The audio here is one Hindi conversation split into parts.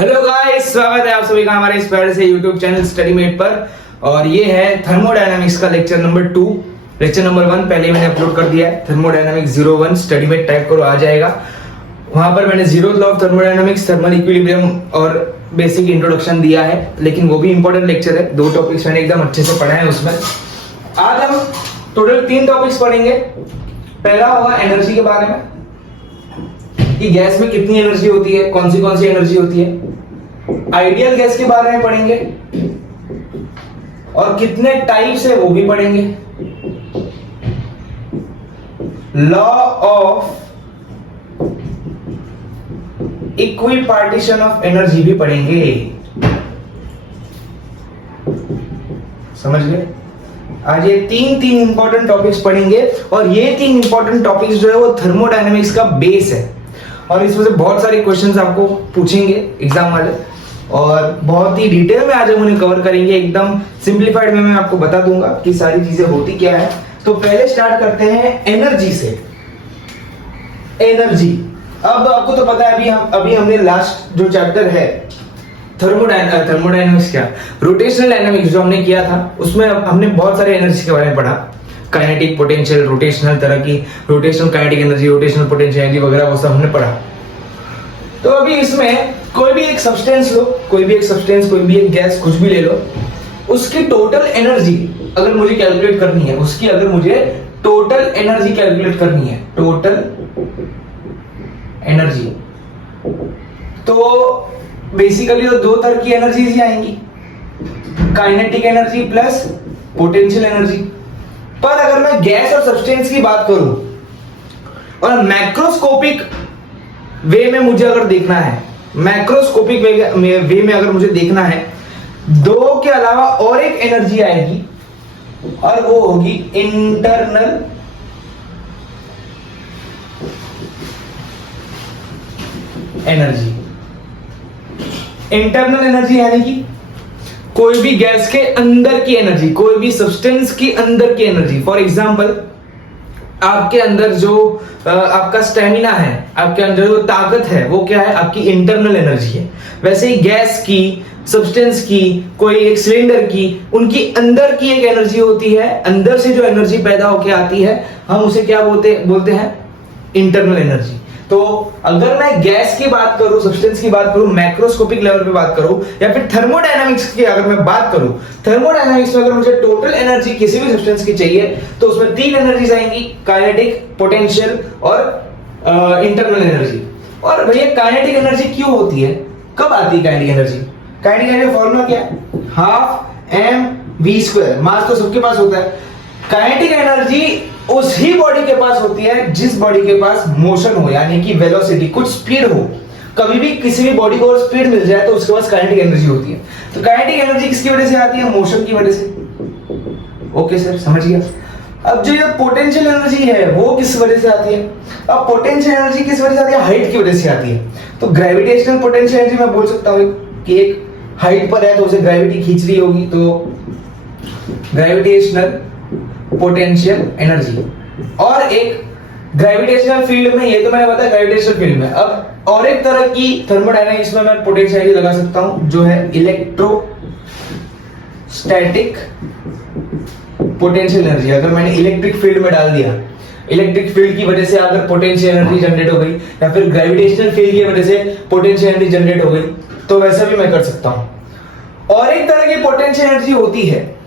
हेलो गाइस, स्वागत है आप सभी का हमारे इस प्यारे से यूट्यूब चैनल स्टडीमेट पर। और ये है थर्मोडायनामिक्स का लेक्चर नंबर 2। लेक्चर नंबर 1 पहले मैंने अपलोड कर दिया है, थर्मोडायनामिक्स 01 स्टडीमेट टाइप करो आ जाएगा। वहां पर मैंने zero law of thermodynamics, thermal equilibrium और बेसिक इंट्रोडक्शन दिया है, लेकिन वो भी इंपॉर्टेंट लेक्चर है। 2 टॉपिक्स मैंने एकदम अच्छे से पढ़ा है उसमें। आज हम टोटल 3 टॉपिक्स पढ़ेंगे। पहला होगा एनर्जी के बारे में, कि गैस में कितनी एनर्जी होती है, कौन सी एनर्जी होती है। आइडियल गैस के बारे में पढ़ेंगे और कितने टाइप्स है वो भी पढ़ेंगे। Law of equipartition of energy भी पढ़ेंगे। समझ गए? आज ये तीन इंपॉर्टेंट टॉपिक्स पढ़ेंगे और ये 3 इंपॉर्टेंट टॉपिक्स जो है वो थर्मोडायनेमिक्स का बेस है। और इसमें से बहुत सारे क्वेश्चंस आपको पूछेंगे एग्जाम वाले, और बहुत ही डिटेल में आज हम उन्हें कवर करेंगे। एकदम सिंप्लीफाइड में मैं आपको बता दूंगा कि सारी चीजें होती क्या है। तो पहले स्टार्ट करते हैं एनर्जी से। एनर्जी, अब आपको तो पता है, अभी हमने लास्ट जो चैप्टर है थर्मोडायनामिक्स क्या रोटेशनल डायनामिक्स जो हमने किया था, उसमें हमने बहुत सारे एनर्जी के बारे में पढ़ा। काइनेटिक, पोटेंशियल, रोटेशनल तरह की, rotational kinetic energy, rotational potential energy वगैरह वो सब हमने पढ़ा। तो अभी इसमें कोई भी एक सब्सटेंस लो, कोई भी एक गैस, कुछ भी ले लो, उसकी टोटल एनर्जी अगर मुझे कैलकुलेट करनी है, उसकी अगर मुझे टोटल एनर्जी कैलकुलेट करनी है, टोटल एनर्जी, तो बेसिकली तो 2 तरह की एनर्जीज ही आएंगी, kinetic energy plus potential energy. पर अगर मैं गैस और सब्सटेंस की बात करूं और मैक्रोस्कोपिक वे में मुझे अगर देखना है, मैक्रोस्कोपिक वे में अगर मुझे देखना है, 2 के अलावा और एक एनर्जी आएगी और वो होगी इंटरनल एनर्जी। इंटरनल एनर्जी यानी कि कोई भी गैस के अंदर की एनर्जी, कोई भी सब्सटेंस की अंदर की एनर्जी। फॉर एग्जांपल, आपके अंदर जो आपका स्टेमिना है, आपके अंदर जो ताकत है, वो क्या है? आपकी इंटरनल एनर्जी है। वैसे ही गैस की, सब्सटेंस की, कोई एक सिलेंडर की, उनकी अंदर की एक एनर्जी होती है। अंदर से जो एनर्जी पैदा होकर आती है, हम उसे क्या बोलते हैं? Internal energy. तो अगर मैं गैस की बात करूं, सब्सटेंस की बात करूं, मैक्रोस्कोपिक लेवल पे बात करूं, या फिर थर्मोडायनामिक्स की अगर मैं बात करूं, थर्मोडायनामिक्स में अगर मुझे टोटल एनर्जी किसी भी सब्सटेंस की चाहिए तो उसमें 3 एनर्जीज आएंगी, काइनेटिक, पोटेंशियल और इंटरनल एनर्जी। और भैया काइनेटिक एनर्जी क्यों होती है, कब आती है kinetic energy? Kinetic energy formula क्या है? 12mv²। मास तो सबके पास होता है। काइनेटिक एनर्जी उसी बॉडी के पास होती है जिस बॉडी के पास मोशन हो, यानी कि वेलोसिटी, कुछ स्पीड हो। कभी भी किसी भी बॉडी को स्पीड मिल जाए तो उसके पास काइनेटिक एनर्जी होती है। तो काइनेटिक एनर्जी किसकी वजह से आती है? मोशन की वजह से। ओके सर, समझ गया। अब जो ये पोटेंशियल एनर्जी है वो किस वजह से आती है? अब पोटेंशियल एनर्जी किस वजह से आती है? हाइट की वजह से आती है। तो ग्रेविटेशनल पोटेंशियल एनर्जी मैं बोल सकता हूं कि एक हाइट पर है तो उसे ग्रेविटी खींच रही होगी, तो ग्रेविटेशनल पोटेंशियल एनर्जी। और एक ग्रेविटेशनल फील्ड में, ये तो मैंने बताया ग्रेविटेशनल फील्ड में। अब और एक तरह की थर्मोडायनामिक्स में मैं पोटेंशियल एनर्जी लगा सकता हूं, जो है इलेक्ट्रोस्टैटिक पोटेंशियल एनर्जी। अगर मैंने इलेक्ट्रिक फील्ड में डाल दिया, इलेक्ट्रिक फील्ड की वजह से अगर पोटेंशियल एनर्जी जनरेट हो गई, या फिर ग्रेविटेशनल फील्ड की वजह से पोटेंशियल एनर्जी जनरेट हो गई, तो वैसा भी मैं कर सकता हूं। और एक तरह की पोटेंशियल एनर्जी होती है,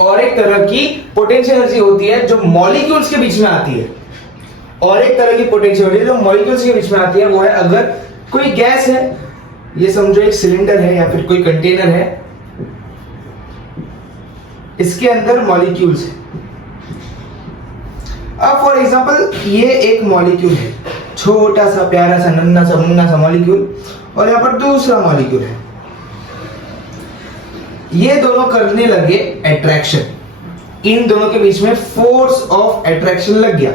और एक तरह की पोटेंशियल एनर्जी होती है जो मॉलिक्यूल्स के बीच में आती है। और एक तरह की पोटेंशियल एनर्जी जो मॉलिक्यूल्स के बीच में आती है, वो है अगर कोई गैस है, ये समझो एक सिलेंडर है या फिर कोई कंटेनर है, इसके अंदर मॉलिक्यूल्स है। अब फॉर एग्जांपल ये एक मॉलिक्यूल है, छोटा सा प्यारा सा नन्हा सा मुन्ना सा मॉलिक्यूल, और यहां पर दूसरा मॉलिक्यूल है। ये दोनों करने लगे अट्रैक्शन, इन दोनों के बीच में फोर्स ऑफ अट्रैक्शन लग गया।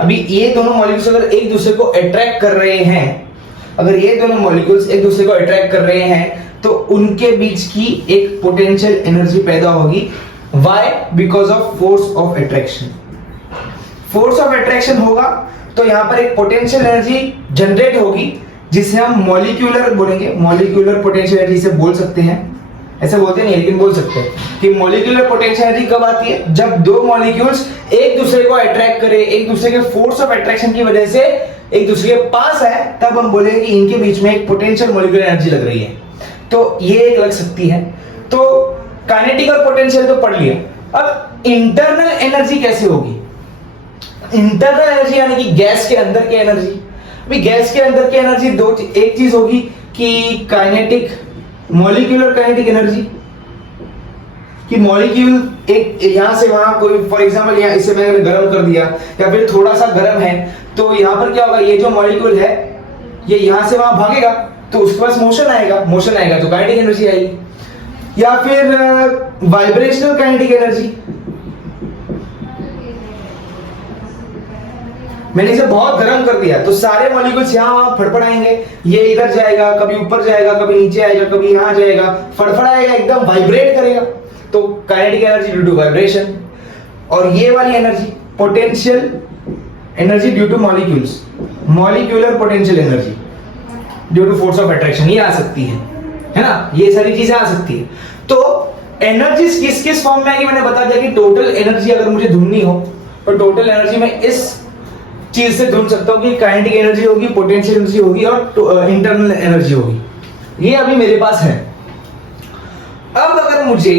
अभी ये दोनों मॉलिक्यूल्स अगर एक दूसरे को अट्रैक्ट कर रहे हैं, अगर ये दोनों मॉलिक्यूल्स एक दूसरे को अट्रैक्ट कर रहे हैं, तो उनके बीच की एक पोटेंशियल एनर्जी पैदा होगी। Why? Because of force of attraction. Force of attraction होगा तो यहां पर एक पोटेंशियल एनर्जी जनरेट होगी, जिसे हम मॉलिक्यूलर बोलेंगे, मॉलिक्यूलर पोटेंशियल एनर्जी से बोल सकते हैं, ऐसे बोलते नहीं लेकिन बोल सकते हैं कि मॉलिक्यूलर पोटेंशियल एनर्जी कब आती है, जब दो मॉलिक्यूल्स एक दूसरे को अट्रैक्ट करे, एक दूसरे के फोर्स ऑफ अट्रैक्शन की वजह से एक दूसरे के पास है, तब हम बोलेंगे कि इनके बीच में एक पोटेंशियल मॉलिक्यूलर एनर्जी लग रही है। तो ये एक लग सकती है। तो काइनेटिक और पोटेंशियल तो पढ़ लिया। अब इंटरनल एनर्जी कैसे होगी? इंटरनल एनर्जी यानी कि गैस के अंदर की एनर्जी। अभी गैस के अंदर की एनर्जी एक चीज होगी कि काइनेटिक, मॉलिक्यूलर काइनेटिक एनर्जी, कि मॉलिक्यूल एक यहां से वहां, कोई फॉर एग्जांपल यहां इसे मैंने गर्म कर दिया या फिर थोड़ा सा गर्म है, तो यहां पर क्या होगा, ये जो मॉलिक्यूल है ये यहां से वहां भागेगा तो उसके पास मोशन आएगा, मोशन आएगा तो काइनेटिक एनर्जी आएगी। या फिर वाइब्रेशनल काइनेटिक एनर्जी, मैंने इसे बहुत गर्म कर दिया तो सारे मॉलिक्यूल्स यहां वहां फड़फड़ाएंगे, ये इधर जाएगा, कभी ऊपर जाएगा, कभी नीचे आएगा, कभी यहां जाएगा, फड़फड़ाएगा, एकदम वाइब्रेट करेगा, तो kinetic energy due to vibration. और ये वाली energy potential energy due to molecules, molecular potential energy due to force of attraction, ये आ सकती है ना, ये सारी चीजें आ सकती है। तो एनर्जी किस किस फॉर्म में आएगी मैंने बता दिया कि टोटल एनर्जी अगर मुझे ढूंढनी हो तो टोटल एनर्जी में इस चीज से ढूंढ सकता हूं कि काइनेटिक एनर्जी होगी, पोटेंशियल एनर्जी होगी और इंटरनल एनर्जी होगी। ये अभी मेरे पास है। अब अगर मुझे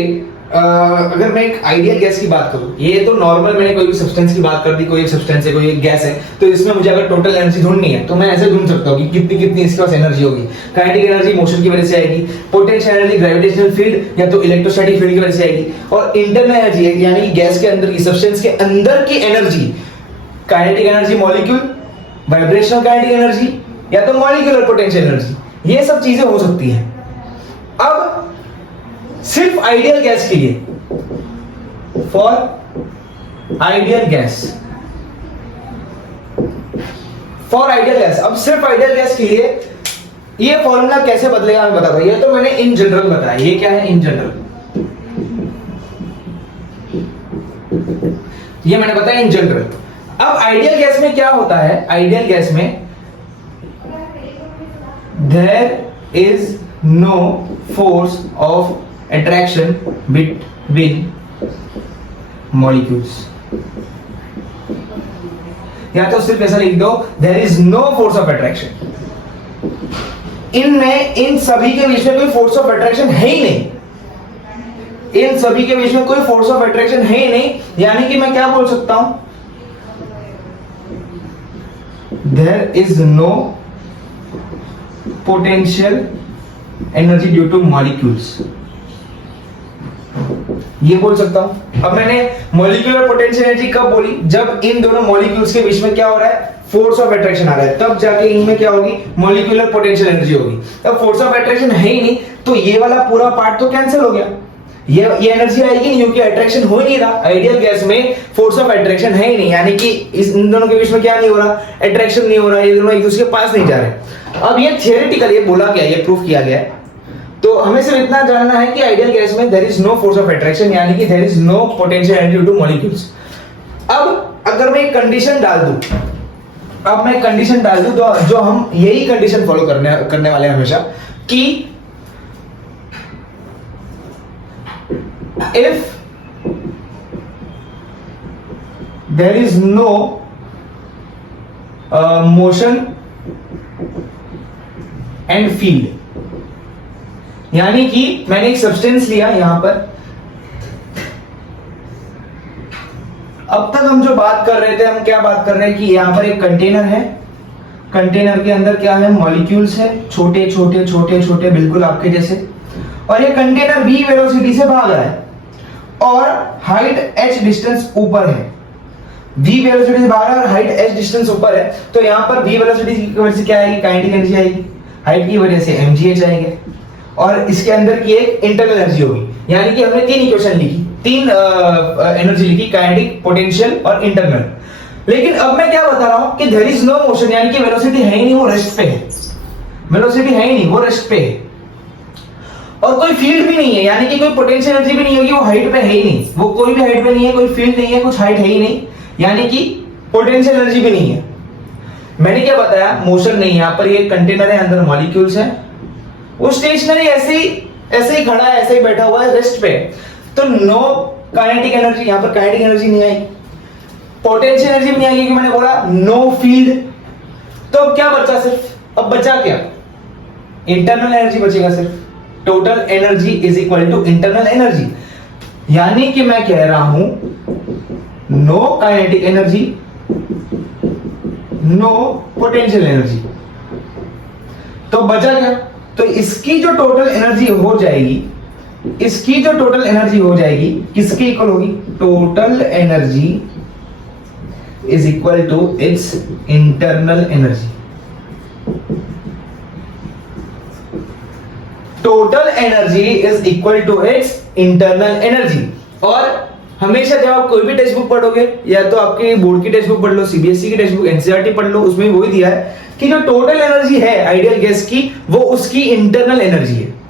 अगर मैं एक आइडियल गैस की बात करूं, ये तो नॉर्मल मैंने कोई भी सब्सटेंस की बात कर दी, कोई एक सब्सटेंस है, कोई एक गैस है, तो इसमें मुझे अगर टोटल एनर्जी ढूंढनी है तो मैं ऐसे ढूंढ सकता हूं कि कितनी कितनी इसके पास एनर्जी होगी। काइनेटिक एनर्जी मोशन की वजह से आएगी, पोटेंशियल एनर्जी ग्रेविटेशनल फील्ड या तो इलेक्ट्रोस्टैटिक फील्ड की वजह से आएगी, और इंटरनल एनर्जी यानी कि गैस के अंदर की, सब्सटेंस के अंदर की energy, kinetic energy molecule, vibrational kinetic energy या तो मॉलिक्यूलर पोटेंशियल एनर्जी, ये सब चीजें हो सकती हैं। अब सिर्फ आइडियल गैस के लिए, for ideal gas, for ideal gas, अब सिर्फ आइडियल गैस के लिए ये फॉर्मूला कैसे बदलेगा मैं बताता हूं। ये तो मैंने इन जनरल बताया, ये क्या है इन जनरल, ये मैंने बताया इन जनरल। अब आइडियल गैस में क्या होता है, आइडियल गैस में there is no force of attraction between molecules, या तो सिर्फ ऐसा लिख दो there is no force of attraction. इनमें, इन सभी के बीच में कोई फोर्स ऑफ अट्रैक्शन है ही नहीं, इन सभी के बीच में कोई फोर्स ऑफ अट्रैक्शन है ही नहीं, यानी कि मैं क्या बोल सकता हूं, there is no potential energy due to molecules, ये बोल सकता हूं। अब मैंने मॉलिक्यूलर पोटेंशियल एनर्जी कब बोली, जब इन दोनों मॉलिक्यूल्स के बीच में क्या हो रहा है, फोर्स ऑफ अट्रैक्शन आ रहा है, तब जाके इनमें क्या होगी, मॉलिक्यूलर पोटेंशियल एनर्जी होगी। अब फोर्स ऑफ अट्रैक्शन है ही नहीं तो ये वाला पूरा पार्ट तो कैंसिल हो गया, ये एनर्जी आएगी नहीं क्योंकि अट्रैक्शन हो ही नहीं रहा। आइडियल गैस में फोर्स ऑफ अट्रैक्शन है ही नहीं, यानी कि इन दोनों के बीच में क्या नहीं हो रहा, अट्रैक्शन नहीं हो रहा, ये दोनों एक दूसरे के पास नहीं जा रहे। अब ये थियोरेटिकल, ये बोला गया, ये प्रूफ किया गया है, तो हमें सिर्फ इतना जानना है कि आइडियल गैस में there is no force of attraction, यानी कि there is no potential energy due to molecules. अब अगर मैं एक कंडीशन डाल दूं, अब मैं कंडीशन डाल दूं तो जो हम यही कंडीशन फॉलो करने वाले हैं हमेशा, कि if there is no motion and field, यानी कि मैंने एक सब्सटेंस लिया यहां पर, अब तक हम जो बात कर रहे थे, हम क्या बात कर रहे हैं कि यहां पर एक कंटेनर है, कंटेनर के अंदर क्या है, मॉलिक्यूल्स है, छोटे छोटे छोटे छोटे बिल्कुल आपके जैसे, और ये कंटेनर v वेलोसिटी से भाग रहा है और हाइट h डिस्टेंस ऊपर है, v वेलोसिटी से भाग रहा है और हाइट h डिस्टेंस ऊपर है, तो यहां पर v वेलोसिटी की वजह से क्या आएगी, काइनेटिक एनर्जी आएगी, हाइट की वजह से mgh आएंगे, और इसके अंदर की एक इंटरनल एनर्जी होगी। यानी कि हमने तीन इक्वेशन लिखी, तीन एनर्जी लिखी, काइनेटिक, पोटेंशियल और इंटरनल। लेकिन अब मैं क्या बता रहा हूं कि देयर इज नो मोशन, यानी कि वेलोसिटी है ही नहीं, वो रेस्ट पे है, वेलोसिटी है ही नहीं, वो रेस्ट पे है, और कोई फील्ड भी नहीं है, यानी कि कोई पोटेंशियल एनर्जी भी नहीं होगी, वो हाइट पे है ही नहीं, वो कोई भी हाइट पे नहीं है, कोई फील्ड नहीं है, कुछ हाइट है ही नहीं, यानी कि पोटेंशियल एनर्जी भी नहीं है। मैंने क्या बताया, मोशन नहीं है यहाँ पर, ये कंटेनर है, अंदर मॉलिक्यूल्स है, वो स्टेशनरी ऐसे ही खड़ा है, ऐसे ही बैठा हुआ है रेस्ट पे, तो नो काइनेटिक एनर्जी, यहाँ पर काइनेटिक एनर्जी नहीं आई, पोटेंशियल एनर्जी भी नहीं आई क्योंकि मैंने बोला नो फील्ड। तो अब क्या बचा, सिर्फ अब बचा क्या, इंटरनल एनर्जी बचेगा सिर्फ। Total energy is equal to internal energy, यानी कि मैं कह रहा हूं no kinetic energy, no potential energy. तो बचा क्या, तो इसकी जो टोटल एनर्जी हो जाएगी, इसकी जो टोटल एनर्जी हो जाएगी किसके इक्वल होगी, total energy is equal to its internal energy. Total energy is equal to its internal energy. और हमेशा जब आप कोई भी टेक्स्ट बुक पढ़ोगे, या तो आपके बोर्ड की टेक्स्ट बुक पढ़ लो, सीबीएसई की टेक्स्ट बुक, एनसीईआरटी पढ़ लो, उसमें वही दिया है कि जो टोटल एनर्जी है आइडियल गैस की, वो उसकी इंटरनल एनर्जी है।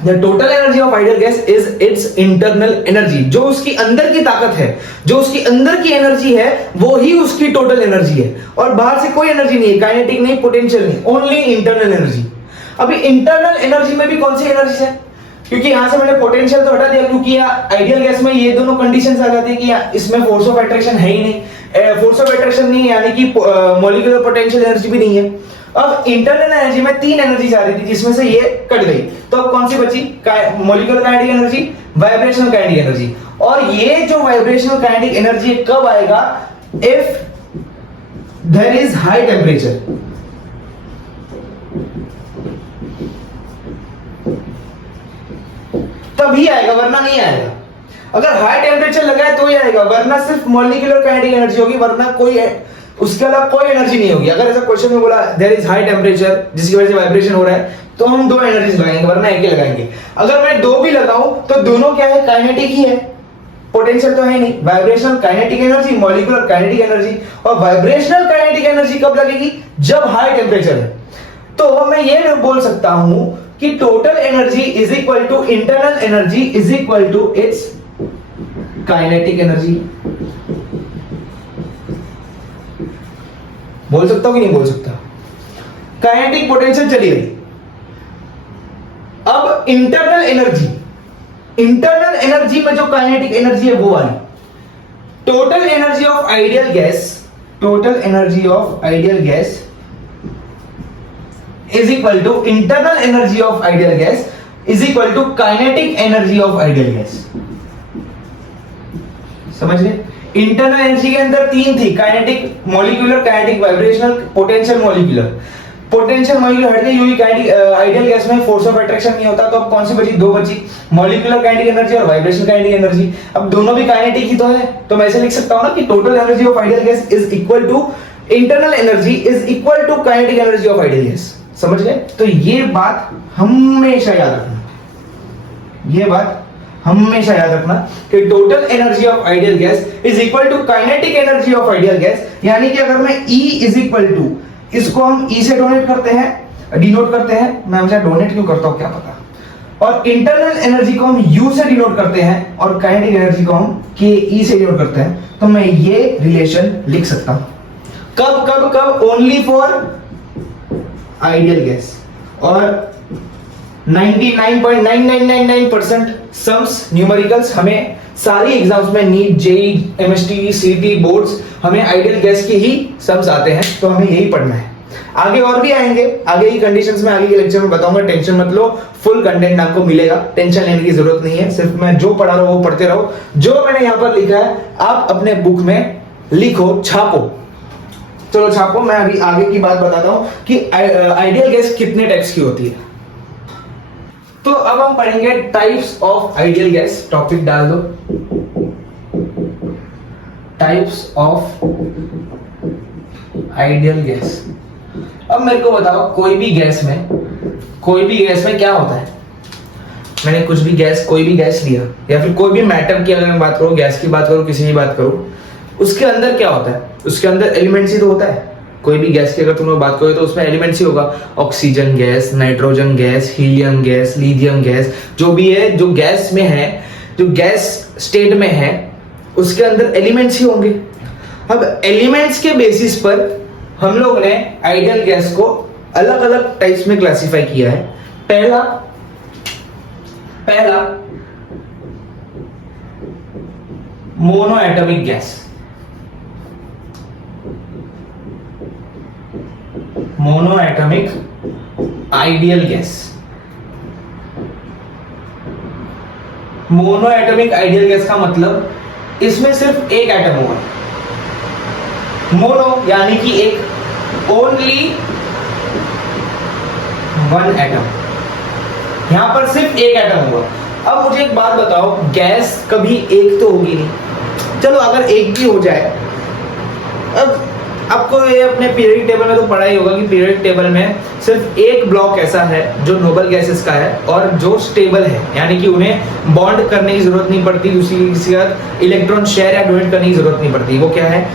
The total energy of ideal gas is its internal energy, जो उसकी अंदर की ताकत है, जो उसकी अंदर की एनर्जी है, वो ही उसकी टोटल एनर्जी है, और बाहर से कोई एनर्जी नहीं है, काइनेटिक नहीं, पोटेंशियल नहीं, ओनली इंटरनल एनर्जी। अभी इंटरनल एनर्जी में भी कौन सी एनर्जी है, क्योंकि यहां से मैंने पोटेंशियल तो हटा दिया, क्योंकि आइडियल गैस में ये दोनों कंडीशंस आ जाती है कि इसमें फोर्स ऑफ अट्रैक्शन है ही नहीं, फोर्स ऑफ अट्रैक्शन नहीं, यानी कि मॉलिक्यूलर पोटेंशियल एनर्जी भी नहीं है। अब इंटरनल एनर्जी में 3 एनर्जी आ रही थी, जिसमें से ये कट गई, तो अब कौन सी बची, molecular kinetic energy, vibrational kinetic energy. और ये जो वाइब्रेशनल काइनेटिक एनर्जी कब आएगा, if there is high temperature. तभी आएगा, वरना नहीं आएगा। अगर हाई टेम्परेचर लगा है तो ही आएगा, वरना सिर्फ मॉलिक्यूलर काइनेटिक एनर्जी होगी, वरना कोई उसके अलावा कोई एनर्जी नहीं होगी। अगर ऐसा क्वेश्चन में बोला देयर इज हाई टेम्परेचर जिसकी वजह से वाइब्रेशन हो रहा है, तो हम 2 एनर्जीज लगाएंगे, वरना एक ही लगाएंगे। अगर मैं 2 भी लगाऊं तो दोनों क्या है, काइनेटिक ही है, पोटेंशियल तो है नहीं। Vibrational kinetic energy, molecular kinetic energy. और वाइब्रेशनल काइनेटिक एनर्जी कब लगेगी, जब हाई टेम्परेचर है। तो मैं ये बोल सकता हूं कि total energy is equal to internal energy is equal to its kinetic energy. बोल सकता हूं कि नहीं बोल सकता। काइनेटिक पोटेंशियल चली गई, अब इंटरनल एनर्जी, इंटरनल एनर्जी में जो काइनेटिक एनर्जी है वो वाली, total energy of ideal gas, total energy of ideal gas is equal to internal energy of ideal gas is equal to kinetic energy of ideal gas. समझ गए। इंटरनल एनर्जी के अंदर 3 थी, kinetic, molecular, kinetic, vibrational, potential, molecular. Potential molecular हट गई, हुई काइनेटिक, आइडियल गैस में फोर्स ऑफ अट्रैक्शन नहीं होता, तो अब कौन सी बची, 2 बची, मॉलिक्यूलर काइनेटिक एनर्जी और वाइब्रेशनल काइनेटिक एनर्जी। अब दोनों भी काइनेटिक ही तो है, तो मैं ऐसे लिख सकता हूं ना कि total energy of ideal gas is equal to internal energy is equal to kinetic energy of ideal gas. समझ गए। तो ये बात हमेशा याद रखना, ये बात हमेशा याद रखना कि total energy of ideal gas is equal to kinetic energy of ideal gas. यानी कि अगर मैं E इज इक्वल टू, इसको हम E से डोनेट करते हैं, डिनोट करते हैं, मैं हमेशा डोनेट क्यों करता हूं क्या पता, और इंटरनल एनर्जी को हम U से डिनोट करते हैं और काइनेटिक एनर्जी को हम KE से डिनोट करते हैं, तो मैं ये रिलेशन लिख सकता हूं। कब कब कब, ओनली फॉर आइडियल गैस। और 99.9999% सम्स न्यूमेरिकल्स हमें सारी एग्जाम्स में, नीट, जेई, एमएसटी, सीटी, बोर्ड्स, हमें आइडियल गैस की ही सम्स आते हैं, तो हमें यही पढ़ना है। आगे और भी आएंगे, आगे की कंडीशंस में आगे के लेक्चर में बताऊंगा, टेंशन मत लो, फुल कंटेंट आपको मिलेगा, टेंशन लेने की जरूरत नहीं है। सिर्फ मैं जो पढ़ा रहा हूं वो पढ़ते रहो, जो मैंने यहां पर लिखा है आप अपने बुक में लिखो, छापो। चलो छापो। मैं अभी आगे की बात बताता हूं कि आइडियल गैस कितने टाइप्स की होती है। तो अब हम पढ़ेंगे types of ideal gas. Topic डाल दो, टाइप्स ऑफ आइडियल गैस। अब मेरे को बताओ, कोई भी गैस में क्या होता है। मैंने कुछ भी गैस, कोई भी गैस लिया, या फिर कोई भी मैटर की अगर मैं बात करूं, गैस की बात करूं, किसी की बात करूं, उसके अंदर क्या होता है, उसके अंदर एलिमेंट्स ही तो होता है। कोई भी गैस की अगर तुम लोग बात करो तो उसमें एलिमेंट्स ही होगा, oxygen gas, nitrogen gas, helium gas, lithium gas, जो भी है, जो गैस में है, जो गैस स्टेट में है, उसके अंदर एलिमेंट्स ही होंगे। अब एलिमेंट्स के बेसिस पर हम लोग ने आइडियल गैस को अलग अलग टाइप्स में क्लासिफाई किया है। पहला mono atomic gas, mono atomic ideal gas. Mono atomic ideal gas का मतलब इसमें सिर्फ एक एटम होगा। मोनो यानी कि एक, ओनली वन एटम, यहां पर सिर्फ एक एटम होगा। अब मुझे एक बात बताओ, गैस कभी एक तो होगी नहीं, चलो अगर एक भी हो जाए, अब आपको ये अपने पीरियडिक टेबल में तो पढ़ा ही होगा कि पीरियडिक टेबल में सिर्फ एक ब्लॉक ऐसा है जो नोबल गैसेस का है और जो स्टेबल है, यानी कि उन्हें बॉन्ड करने की जरूरत नहीं पड़ती, दूसरी किसी का इलेक्ट्रॉन शेयर या डोनेट करने की जरूरत नहीं पड़ती। वो क्या है?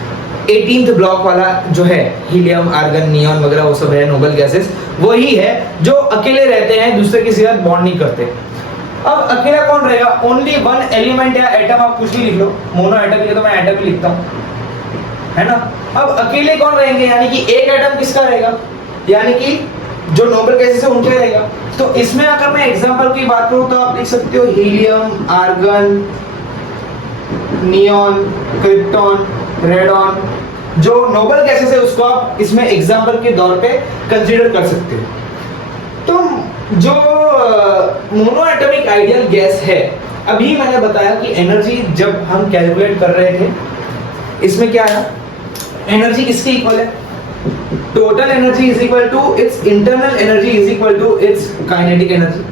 18th ब्लॉक वाला जो है, हीलियम, आर्गन, नियॉन वगैरह वो सब है नोबल गैसेस, वही है जो अकेले रहते हैं, दूसरे किसी के साथ बॉन्ड नहीं करते। अब अकेला कौन रहेगा? ओनली वन एलिमेंट या एटम, आप कुछ भी लिख लो, मोनो एटम के लिए तो मैं एटम ही लिखता हूं, है ना। अब अकेले कौन रहेंगे, यानी कि एक एटम किसका रहेगा, यानी कि जो नोबल गैसेस है उनके रहेगा। तो इसमें अगर मैं एग्जांपल की बात करूं तो आप लिख सकते हो helium, argon, neon, krypton, radon, जो नोबल गैसेस है उसको आप इसमें एग्जांपल के तौर पे कंसीडर कर सकते हो। तो जो मोनो एटॉमिक आइडियल गैस है, अभी मैंने बताया कि एनर्जी जब हम कैलकुलेट कर रहे थे, इसमें क्या है, एनर्जी किसके इक्वल है? Total energy is equal to its internal energy is equal to its kinetic energy.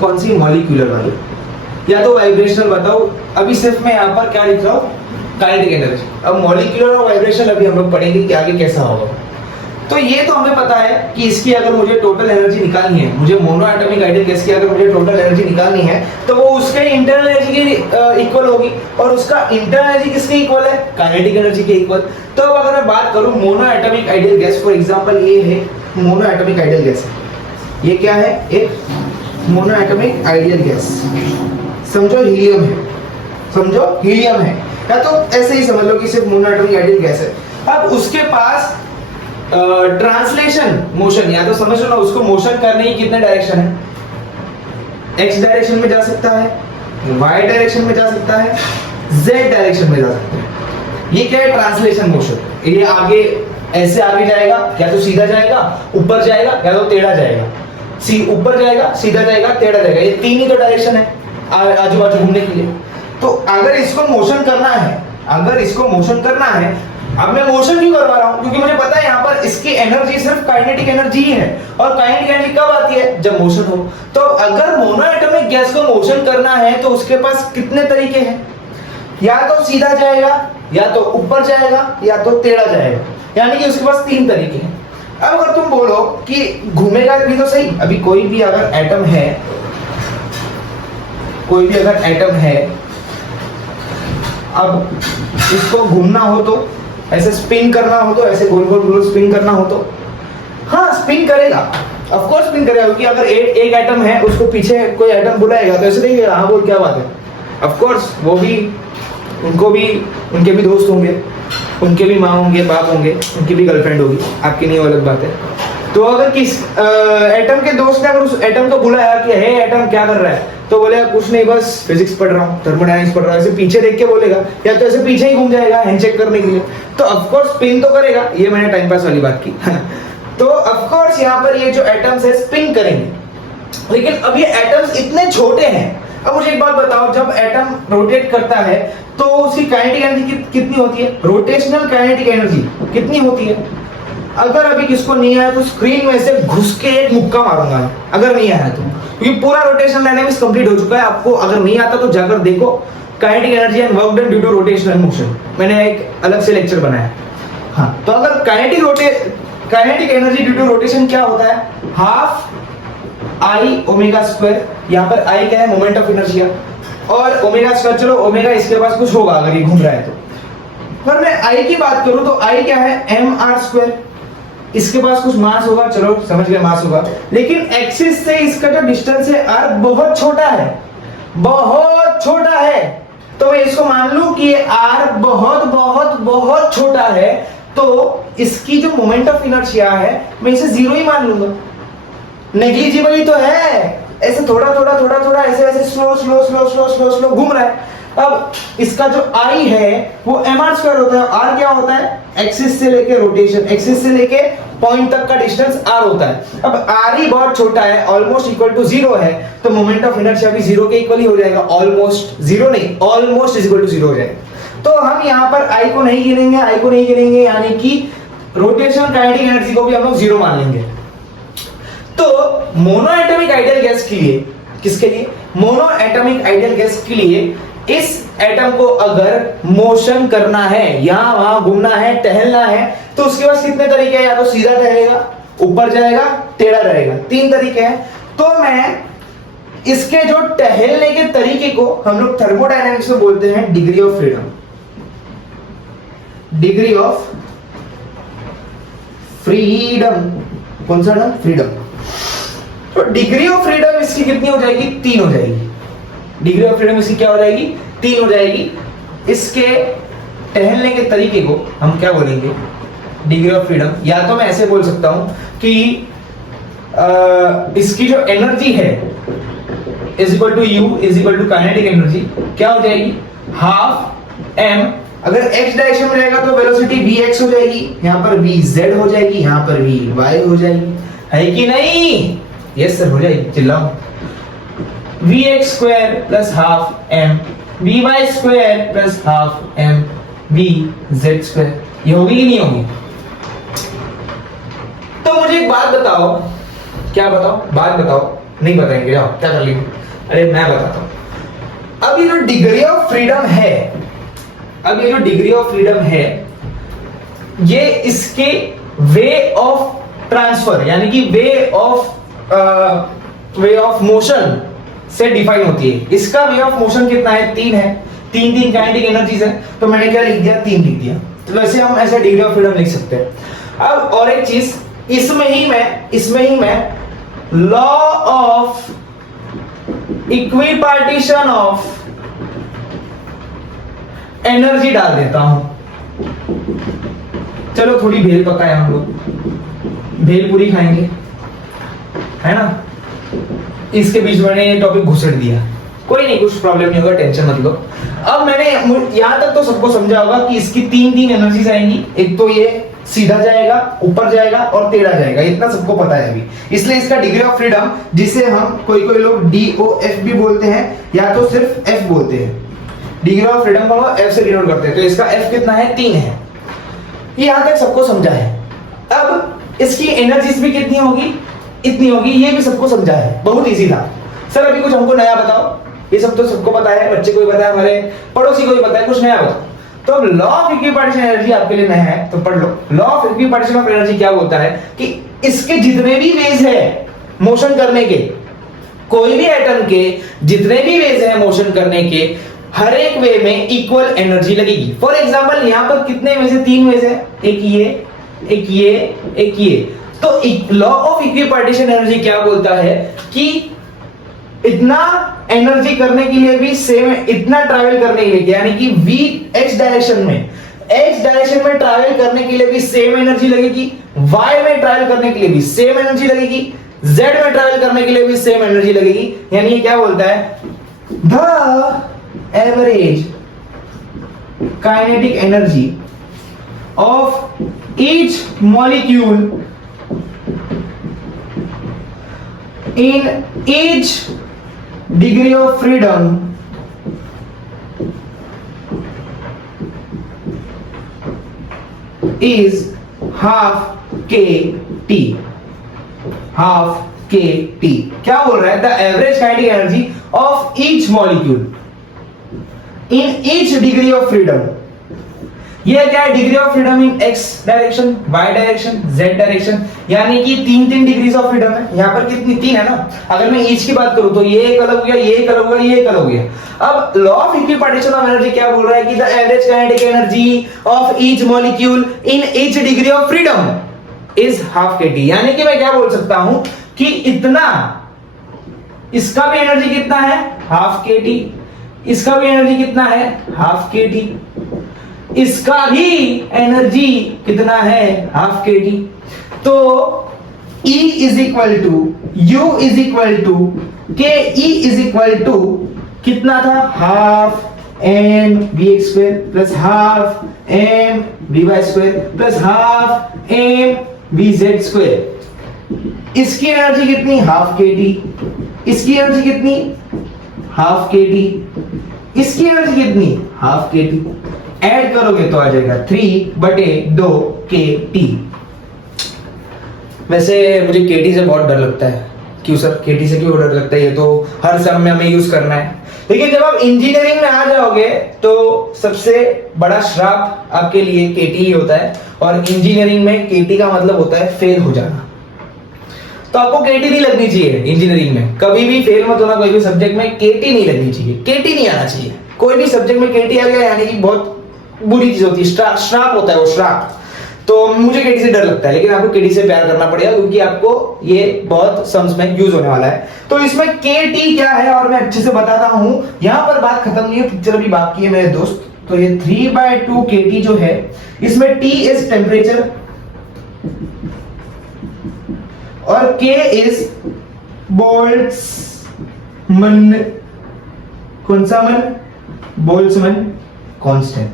कौन सी? मॉलिक्यूलर वाली या तो वाइब्रेशनल। बताओ, अभी सिर्फ मैं यहाँ पर क्या लिख रहा हूँ? Kinetic energy. अब मॉलिक्यूलर और वाइब्रेशनल अभी हम लोग पढ़ेंगे कि आगे कैसा होगा। तो ये तो हमें पता है कि इसकी अगर मुझे टोटल एनर्जी निकालनी है, मुझे मोनो एटॉमिक आइडियल गैस की अगर मुझे टोटल एनर्जी निकालनी है तो वो उसके इंटरनल एनर्जी के इक्वल होगी, और उसका इंटरनल एनर्जी किसके इक्वल है? काइनेटिक एनर्जी के इक्वल। तो अब अगर मैं बात करूं mono atomic ideal gas, for example ये है मोनो एटॉमिक आइडियल गैस। ये क्या है? एक मोनो एटॉमिक आइडियल गैस। समझो हीलियम है, समझो हीलियम है, या तो ऐसे ही समझ लो कि सिर्फ मोनो एटॉमिक आइडियल गैस है। अब उसके पास ट्रांसलेशन मोशन, या तो समझ लो उसको मोशन करने की कितने डायरेक्शन है? एक्स डायरेक्शन में जा सकता है, वाई डायरेक्शन में जा सकता है, जेड डायरेक्शन में जा सकता है। ये क्या है? Translation motion. ये आगे ऐसे आगे जाएगा, या तो सीधा जाएगा, ऊपर जाएगा, या तो टेढ़ा जाएगा। ऊपर जाएगा, सीधा जाएगा, टेढ़ा जाएगा, ये तीन ही तो डायरेक्शन है आजू बाजू घूमने के लिए। तो अगर इसको मोशन करना है, अगर इसको मोशन करना है, अब मैं मोशन क्यों करवा रहा हूं? क्योंकि मुझे पता है यहाँ पर इसकी एनर्जी सिर्फ काइनेटिक एनर्जी ही है, और काइनेटिक एनर्जी कब आती है? जब मोशन हो। तो अगर मोनो एटॉमिक गैस को मोशन करना है तो उसके पास कितने तरीके हैं? या तो सीधा जाएगा, या तो ऊपर जाएगा, या तो टेढ़ा जाएगा, यानी कि उसके पास तीन तरीके हैं। अब अगर तुम बोलो कि घूमेगा भी तो सही, अभी कोई भी अगर एटम है, कोई भी अगर एटम है, अब इसको घूमना हो तो ऐसे स्पिन करना हो तो ऐसे गोल गोल गोल स्पिन करना हो तो हाँ स्पिन करेगा, ऑफ कोर्स स्पिन करेगा, क्योंकि अगर एक एटम है उसको पीछे कोई एटम बुलाएगा तो ऐसे नहीं कहेगा हाँ बोल क्या बात है। ऑफ कोर्स वो भी, उनको भी, उनके भी दोस्त होंगे, उनके भी माँ होंगे, बाप होंगे, उनकी भी गर्लफ्रेंड होगी, आपकी नहीं, अलग बात है। तो अगर किस एटम के दोस्त ने अगर उस एटम को बुलाया कि हे एटम क्या कर रहा है, तो बोलेगा कुछ नहीं बस फिजिक्स पढ़ रहा हूँ, थर्मोडायनामिक्स पढ़ रहा हूँ, ऐसे पीछे देख के बोलेगा, या तो ऐसे पीछे ही घूम जाएगा हैंडशेक करने के लिए। तो ऑफ कोर्स स्पिन तो करेगा, ये मैंने टाइम पास वाली बात की। तो ऑफ कोर्स यहाँ पर ये जो एटम्स है स्पिन करेंगे, लेकिन अब ये एटम्स इतने छोटे हैं। अब मुझे एक बात बताओ, जब एटम रोटेट करता है तो उसकी काइनेटिक एनर्जी कितनी होती है? रोटेशनल काइनेटिक एनर्जी कितनी होती है? अगर अभी किसको नहीं आया तो स्क्रीन में से घुस के एक मुक्का मारूंगा, अगर नहीं आया तो, क्योंकि पूरा रोटेशनल डायनामिक्स कंप्लीट हो चुका है। आपको अगर नहीं आता तो जाकर देखो, kinetic energy and work done due to rotational motion, मैंने एक अलग से लेक्चर बनाया। हाँ, तो अगर kinetic energy due to rotation क्या होता है? हाफ आई ओमेगा स्क्वायर, यहाँ पर आई क्या है? मोमेंट ऑफ इनर्शिया, और ओमेगा स्क्वायर, चलो ओमेगा इसके पास कुछ होगा अगर ये घूम रहा है तो। पर मैं आई की बात करूं तो आई क्या है? एम आर स्क्वायर, इसके पास कुछ मास होगा, चलो समझ गए मास होगा, लेकिन एक्सिस से इसका जो डिस्टेंस है आर बहुत छोटा है, बहुत छोटा है। तो मैं इसको मान लूं कि ये आर बहुत बहुत बहुत छोटा है, तो इसकी जो मोमेंट ऑफ इनर्शिया है मैं इसे जीरो ही मान लूंगा, नेग्लिजिबल ही तो है, ऐसे थोड़ा थोड़ा थोड़ा थोड़ा ऐसे ऐसे slow slow slow slow slow slow घूम रहा है। अब इसका जो आई है वो mr² होता है। आर क्या होता है? एक्सिस से लेके रोटेशन, एक्सिस से लेके पॉइंट तक का डिस्टेंस आर होता है। अब आर ही बहुत छोटा है, ऑलमोस्ट इक्वल टू जीरो है, तो मोमेंट ऑफ इनर्शिया भी जीरो के इक्वल ही हो जाएगा। ऑलमोस्ट जीरो नहीं, almost is equal to zero हो जाएगा। तो हम यहाँ पर आई को नहीं गिनेंगे, आई को नहीं गिनेंगे, यानी कि रोटेशनल काइनेटिक एनर्जी को भी हम लोग जीरो मान लेंगे। तो मोनो एटॉमिक आइडियल गैस के लिए, किसके लिए? मोनो एटॉमिक आइडियल गैस के लिए इस एटम को अगर मोशन करना है, यहां वहां घूमना है, टहलना है, तो उसके पास कितने तरीके हैं? या तो सीधा रहेगा, ऊपर जाएगा, टेढ़ा रहेगा, तीन तरीके हैं। तो मैं इसके जो टहलने के तरीके को हम लोग थर्मोडायनेमिक्स में बोलते हैं degree of freedom. Degree of freedom, कौन सा नाम? फ्रीडम। तो डिग्री ऑफ फ्रीडम इसकी कितनी हो जाएगी? 3 हो जाएगी। डिग्री ऑफ फ्रीडम इसकी क्या हो जाएगी? 3 हो जाएगी। इसके टहलने के तरीके को हम क्या बोलेंगे? Degree of freedom. या तो मैं ऐसे बोल सकता हूं कि इसकी जो एनर्जी है is equal to U is equal to kinetic energy, क्या हो जाएगी? Half M. अगर x डायरेक्शन में रहेगा तो वेलोसिटी vx हो जाएगी, यहां पर vz हो जाएगी, यहां पर vy हो जाएगी, है कि नहीं? यस सर, हो जाएगी, चिल्लाओ। vx square plus half M vy square plus half M vz square, ये होगी कि नहीं होगी? तो मुझे एक बात बताओ, क्या बताओ? बात बताओ। नहीं बताएंगे, जाओ, क्या कर लेंगे? अरे मैं बताता हूं। अब ये जो डिग्री ऑफ फ्रीडम है, अब ये जो डिग्री ऑफ फ्रीडम है, ये इसके वे ऑफ ट्रांसफर यानी कि वे ऑफ मोशन से डिफाइन होती है। इसका वे ऑफ मोशन कितना है? 3 है। 3 काइनेटिक एनर्जीज है, तो मैंने क्या लिख दिया? 3 लिख दिया। तो वैसे हम ऐसा डिग्री ऑफ फ्रीडम लिख सकते हैं। अब और एक चीज, इसमें ही मैं law of equipartition of energy डाल देता हूं। चलो थोड़ी भेल पकाए हम लोग, भेल पूरी खाएंगे, है ना? इसके बीच मैंने ये टॉपिक घुसेड़ दिया, कोई नहीं, कुछ प्रॉब्लम नहीं होगा, टेंशन मत लो। अब मैंने यहां तक तो सबको समझा होगा कि इसकी 3 एनर्जीज आएंगी। एक तो ये सीधा जाएगा, ऊपर जाएगा और टेढ़ा जाएगा, इतना सबको पता है अभी। इसलिए इसका डिग्री ऑफ फ्रीडम, जिसे हम कोई लोग DOF भी बोलते हैं या तो सिर्फ F बोलते हैं, डिग्री ऑफ फ्रीडम को F से डिनोट करते हैं। तो इसका F कितना है? 3 है। यहां तक सबको समझा है। अब इसकी एनर्जीज भी कितनी होगी? इतनी होगी, ये भी सबको समझा है, बहुत इजी था। सर अभी कुछ हमको नया बताओ। ये सब तो सबको पता है, बच्चे को भी पता है, हमारे पड़ोसी को भी पता है, कुछ नया बताओ। तो अब लॉ ऑफ इक्विपार्टीशन एनर्जी आपके लिए नया है, तो पढ़ लो। Law of equipartition of energy क्या बोलता है कि इसके जितने भी वेज है मोशन करने के, कोई भी एटम के जितने भी वेज है मोशन करने के, हर एक वे में इक्वल एनर्जी लगेगी। फॉर एग्जांपल यहां पर कितने वेज है? 3 वेज है, एक ये, एक ये, एक ये। तो लॉ ऑफ इक्विपार्टीशन एनर्जी क्या बोलता है कि इतना एनर्जी करने के लिए भी सेम, इतना ट्रैवल करने के लिए, यानी कि x डायरेक्शन में ट्रैवल करने के लिए भी सेम एनर्जी लगेगी, y में ट्रैवल करने के लिए भी सेम एनर्जी लगेगी, z में ट्रैवल करने के लिए भी सेम एनर्जी लगेगी। यानी ये क्या बोलता है? The average kinetic energy of each molecule in each degree of freedom is half kT. half kT क्या बोल रहा है? The average kinetic energy of each molecule in each degree of freedom. ये क्या है? Degree of freedom in x direction, y direction, z direction, यानी कि 3 डिग्रीज ऑफ फ्रीडम है। यहाँ पर कितनी? 3 है ना। अगर मैं ईच की बात करूं तो ये एक अलग हो गया, ये एक अलग हो गया, ये एक अलग हो गया। अब law of equipartition of energy क्या बोल रहा है कि the average kinetic energy of each molecule in each degree of freedom is half kT। यानी कि मैं क्या बोल सकता हूं कि इतना, इसका भी एनर्जी कितना है? Half kT। इसका भी एनर्जी कितना है? Half kT। इसका भी एनर्जी कितना है, हाफ के टी। तो E is equal to U is equal to K E is equal to कितना था, half M V X square plus half M V Y square plus half M V Z square. इसकी एनर्जी कितनी, हाफ के टी। इसकी एनर्जी कितनी, हाफ के टी। इसकी एनर्जी कितनी, हाफ के टी। ऐड करोगे तो आ जाएगा 3/2 के टी। वैसे मुझे केटी से बहुत डर लगता है। क्यों सर, केटी से क्यों डर लगता है, ये तो हर सम में हमें यूज करना है। लेकिन जब आप इंजीनियरिंग में आ जाओगे तो सबसे बड़ा श्राप आपके लिए केटी ही होता है। और इंजीनियरिंग में केटी का मतलब होता है फेल हो जाना। तो आपको केटी नहीं लगनी चाहिए इंजीनियरिंग में, कभी भी फेल मत होना। कोई भी सब्जेक्ट में केटी नहीं लगनी चाहिए, केटी नहीं आना चाहिए। कोई भी सब्जेक्ट में केटी आ गया यानी कि बहुत बुरी चीज होती है, श्राप होता है वो, श्राप। तो मुझे केटी से डर लगता है, लेकिन आपको केटी से प्यार करना पड़ेगा क्योंकि आपको ये बहुत सम्स में यूज होने वाला है। तो इसमें केटी क्या है और मैं अच्छे से बताता हूं। यहां पर बात खत्म नहीं है, पिक्चर अभी बाकी है मेरे दोस्त। तो ये 3/2 केटी जो है, इसमें टी इज टेम्परेचर और के इज बोल्ट्जमैन, कौन सा मन, बोल्ट्जमैन कांस्टेंट।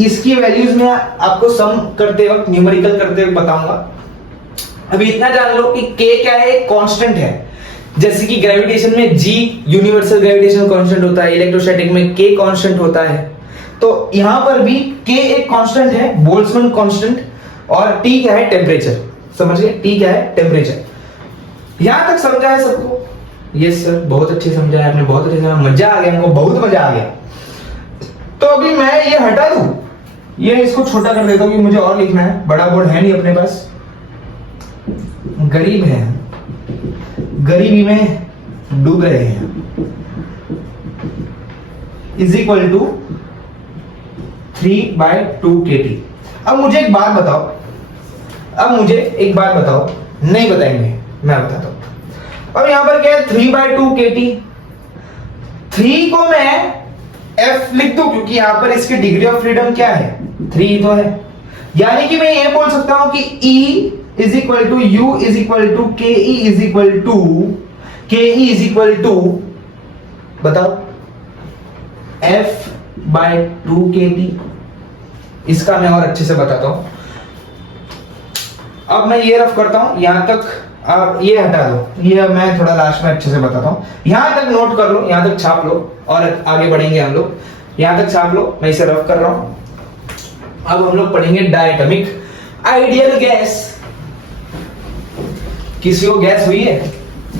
इसकी वैल्यूज में आपको सम करते वक्त, न्यूमेरिकल करते वक्त बताऊंगा। अभी इतना जान लो कि के क्या है, एक कांस्टेंट है। जैसे कि ग्रेविटेशन में जी यूनिवर्सल ग्रेविटेशनल कांस्टेंट होता है, इलेक्ट्रोस्टैटिक में के कांस्टेंट होता है। तो यहां पर भी के एक कांस्टेंट है, बोल्ट्जमैन कांस्टेंट। और टी क्या है, टेम्परेचर। समझ गए, टी क्या है, टेम्परेचर। यहां तक समझा है सबको? यस सर, बहुत अच्छे समझा है आपने, बहुत अच्छे समझा, मजा आ गया हमको, बहुत मजा आ गया। तो अभी मैं ये हटा दूं, ये इसको छोटा कर देता हूं कि मुझे और लिखना है, बड़ा बोर्ड है नहीं अपने पास, गरीब है, गरीबी में डूब रहे हैं। इज इक्वल टू 3/2 के टी। अब मुझे एक बात बताओ, नहीं बताएंगे, मैं बताता हूं। अब यहां पर क्या है, 3/2 के टी। 3 को मैं F लिख दूं क्योंकि यहां पर इसकी डिग्री ऑफ फ्रीडम क्या है, 3 तो है। यानी कि मैं ये बोल सकता हूं कि E is equal to U is equal to K E is equal to बताओ F/2 के टी। इसका मैं और अच्छे से बताता हूं। अब मैं ये रफ करता हूं, यहां तक आप ये हटा दो, ये मैं थोड़ा लास्ट में अच्छे से बताता हूं। यहां तक नोट कर लो, यहां तक छाप लो और आगे बढ़ेंगे हम लोग। यहां तक छाप लो, मैं इसे रफ कर रहा हूं। अब हम लोग पढ़ेंगे डायटोमिक आइडियल गैस। किसी को गैस हुई है?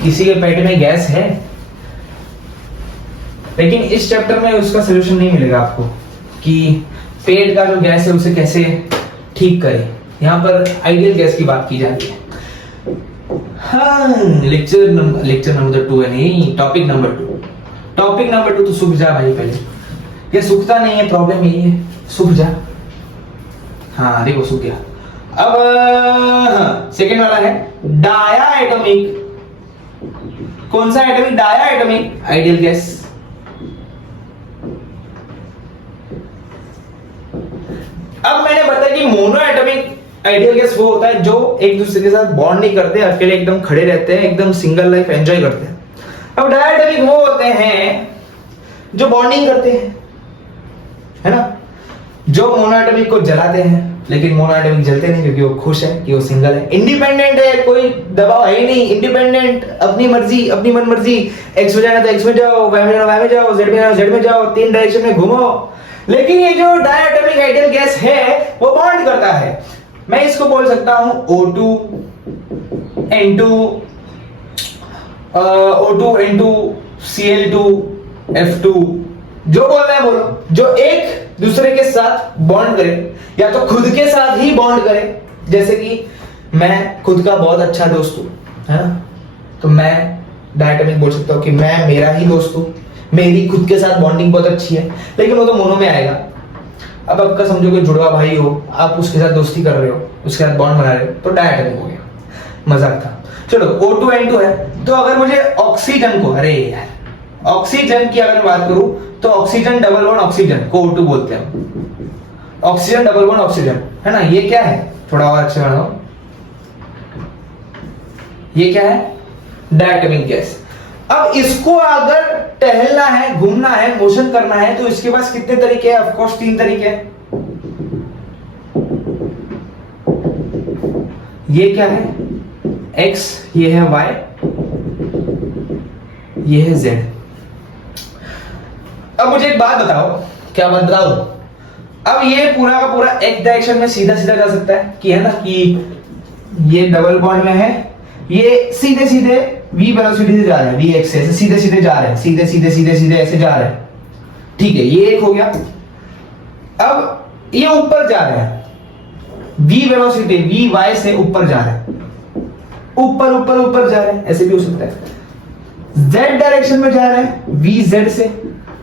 किसी के पेट में गैस है? लेकिन इस चैप्टर में उसका सलूशन नहीं मिलेगा आपको कि पेट का जो गैस है उसे कैसे ठीक करें। यहां पर आइडियल गैस की बात की जाती है। हाँ, लेक्चर नंबर 2 है, नहीं टॉपिक नंबर 2 तो सूख जा भाई पहले। ये सूखता नहीं है, प्रॉब्लम यही है, सूख जा। हाँ देखो सूख गया। अब सेकंड वाला है डाया एटॉमिक। कौन सा atomic? Diatomic ideal gas. अब मैंने बताया कि मोनो एटॉमिक आइडियल गैस वो होता है जो एक दूसरे के साथ बॉन्ड नहीं करते, अकेले एकदम खड़े रहते हैं, एकदम सिंगल लाइफ एंजॉय करते हैं। अब डायटोमिक वो होते हैं जो बॉन्डिंग करते हैं, है ना, जो मोनोएटॉमिक को जलाते हैं। लेकिन मोनोएटॉमिक जलते नहीं क्योंकि वो खुश है कि वो सिंगल है, इंडिपेंडेंट है, कोई दबाव है ही नहीं, इंडिपेंडेंट, अपनी मर्जी, अपनी मन मर्जी। एक्स में जाना तो एक्स में जाओ, वाई में जाना वाई में जाओ, जेड में जाना जेड में जाओ, 3 डायरेक्शन में घूमो। लेकिन ये जो डायटोमिक आइडियल गैस है वो बॉन्ड करता है। मैं इसको बोल सकता हूं O2 N2 O2 N2 Cl2 F2, जो बोलना है बोलो, जो एक दूसरे के साथ बॉन्ड करे या तो खुद के साथ ही बॉन्ड करे। जैसे कि मैं खुद का बहुत अच्छा दोस्त हूं, है ना, तो मैं डायटोमिक बोल सकता हूं कि मैं मेरा ही दोस्त हूं, मेरी खुद के साथ बॉन्डिंग बहुत अच्छी है। लेकिन वो तो मोनो में आएगा। अब आपका समझो कोई जुड़वा भाई हो, आप उसके साथ दोस्ती कर रहे हो, उसके साथ बॉन्ड बना रहे हो, तो डायटोमिक हो गया, मजाक था। चलो O2 N2 है, तो अगर मुझे ऑक्सीजन को, अरे यार ऑक्सीजन की अगर बात करूं तो ऑक्सीजन डबल बॉन्ड ऑक्सीजन को O2 बोलते हैं, ऑक्सीजन डबल बॉन्ड ऑक्सीजन, है ना। ये क्या है, थोड़ा और अच्छे बनाओ, ये क्या है, डायटोमिक गैस। अब इसको अगर टहलना है, घूमना है, मोशन करना है, तो इसके पास कितने तरीके हैं, ऑफ कोर्स 3 तरीके हैं। ये क्या है, X, ये है Y, ये है Z। अब मुझे एक बात बताओ, क्या बात बताओ, अब ये पूरा का पूरा एक डायरेक्शन में सीधा सीधा जा सकता है कि, है ना, कि ये डबल बॉन्ड में है, ये सीधे सीधे v वेलोसिटी से जा रहे हैं, vx से सीधे सीधे जा रहे हैं, सीधे सीधे सीधे सीधे ऐसे जा रहे हैं, ठीक है, ये एक हो गया। अब ये ऊपर जा रहे हैं, v वेलोसिटी vy से ऊपर जा रहे हैं, ऊपर ऊपर ऊपर जा रहे हैं, ऐसे भी हो सकता है। z डायरेक्शन में जा रहे हैं, vz से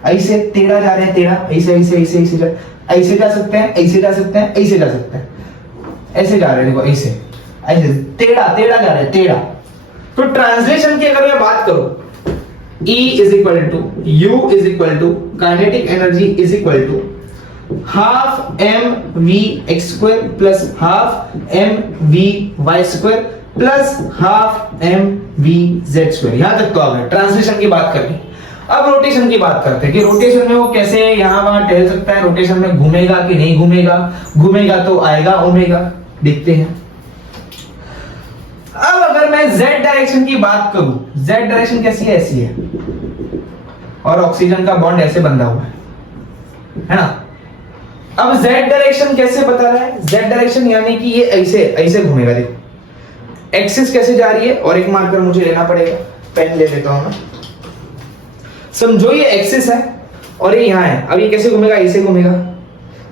ऐसे टेढ़ा जा रहे हैं, टेढ़ा ऐसे ऐसे ऐसे ऐसे ऐसे जा सकते हैं, ऐसे जा सकते हैं, ऐसे जा सकते हैं, ऐसे जा रहे हैं, देखो ऐसे ऐसे टेढ़ा टेढ़ा जा रहे हैं, टेढ़ा। तो ट्रांसलेशन की अगर मैं बात करूं, E is equal to U is equal to kinetic energy is equal to half mv(x²) plus half mvy² plus half mvz²। यहां तक तो आ गया, ट्रांसलेशन की बात करनी। अब रोटेशन की बात करते हैं कि रोटेशन में वो कैसे यहां वहां टहल सकता है, रोटेशन में घूमेगा कि नहीं घूमेगा, घूमेगा तो आएगा ओमेगा, देखते हैं। अब अगर मैं z डायरेक्शन की बात करूं, z डायरेक्शन कैसी है, ऐसी है, और ऑक्सीजन का बॉन्ड ऐसे बंधा हुआ है ना। अब z डायरेक्शन कैसे बता रहा है, z डायरेक्शन यानी कि ये ऐसे ऐसे घूमेगा, देखो एक्सिस कैसे जा रही है, और एक मार्कर मुझे लेना पड़ेगा, पेन ले लेता हूं मैं। समझो ये एक्सिस है और ये यहां है, अब ये कैसे घूमेगा, ऐसे घूमेगा,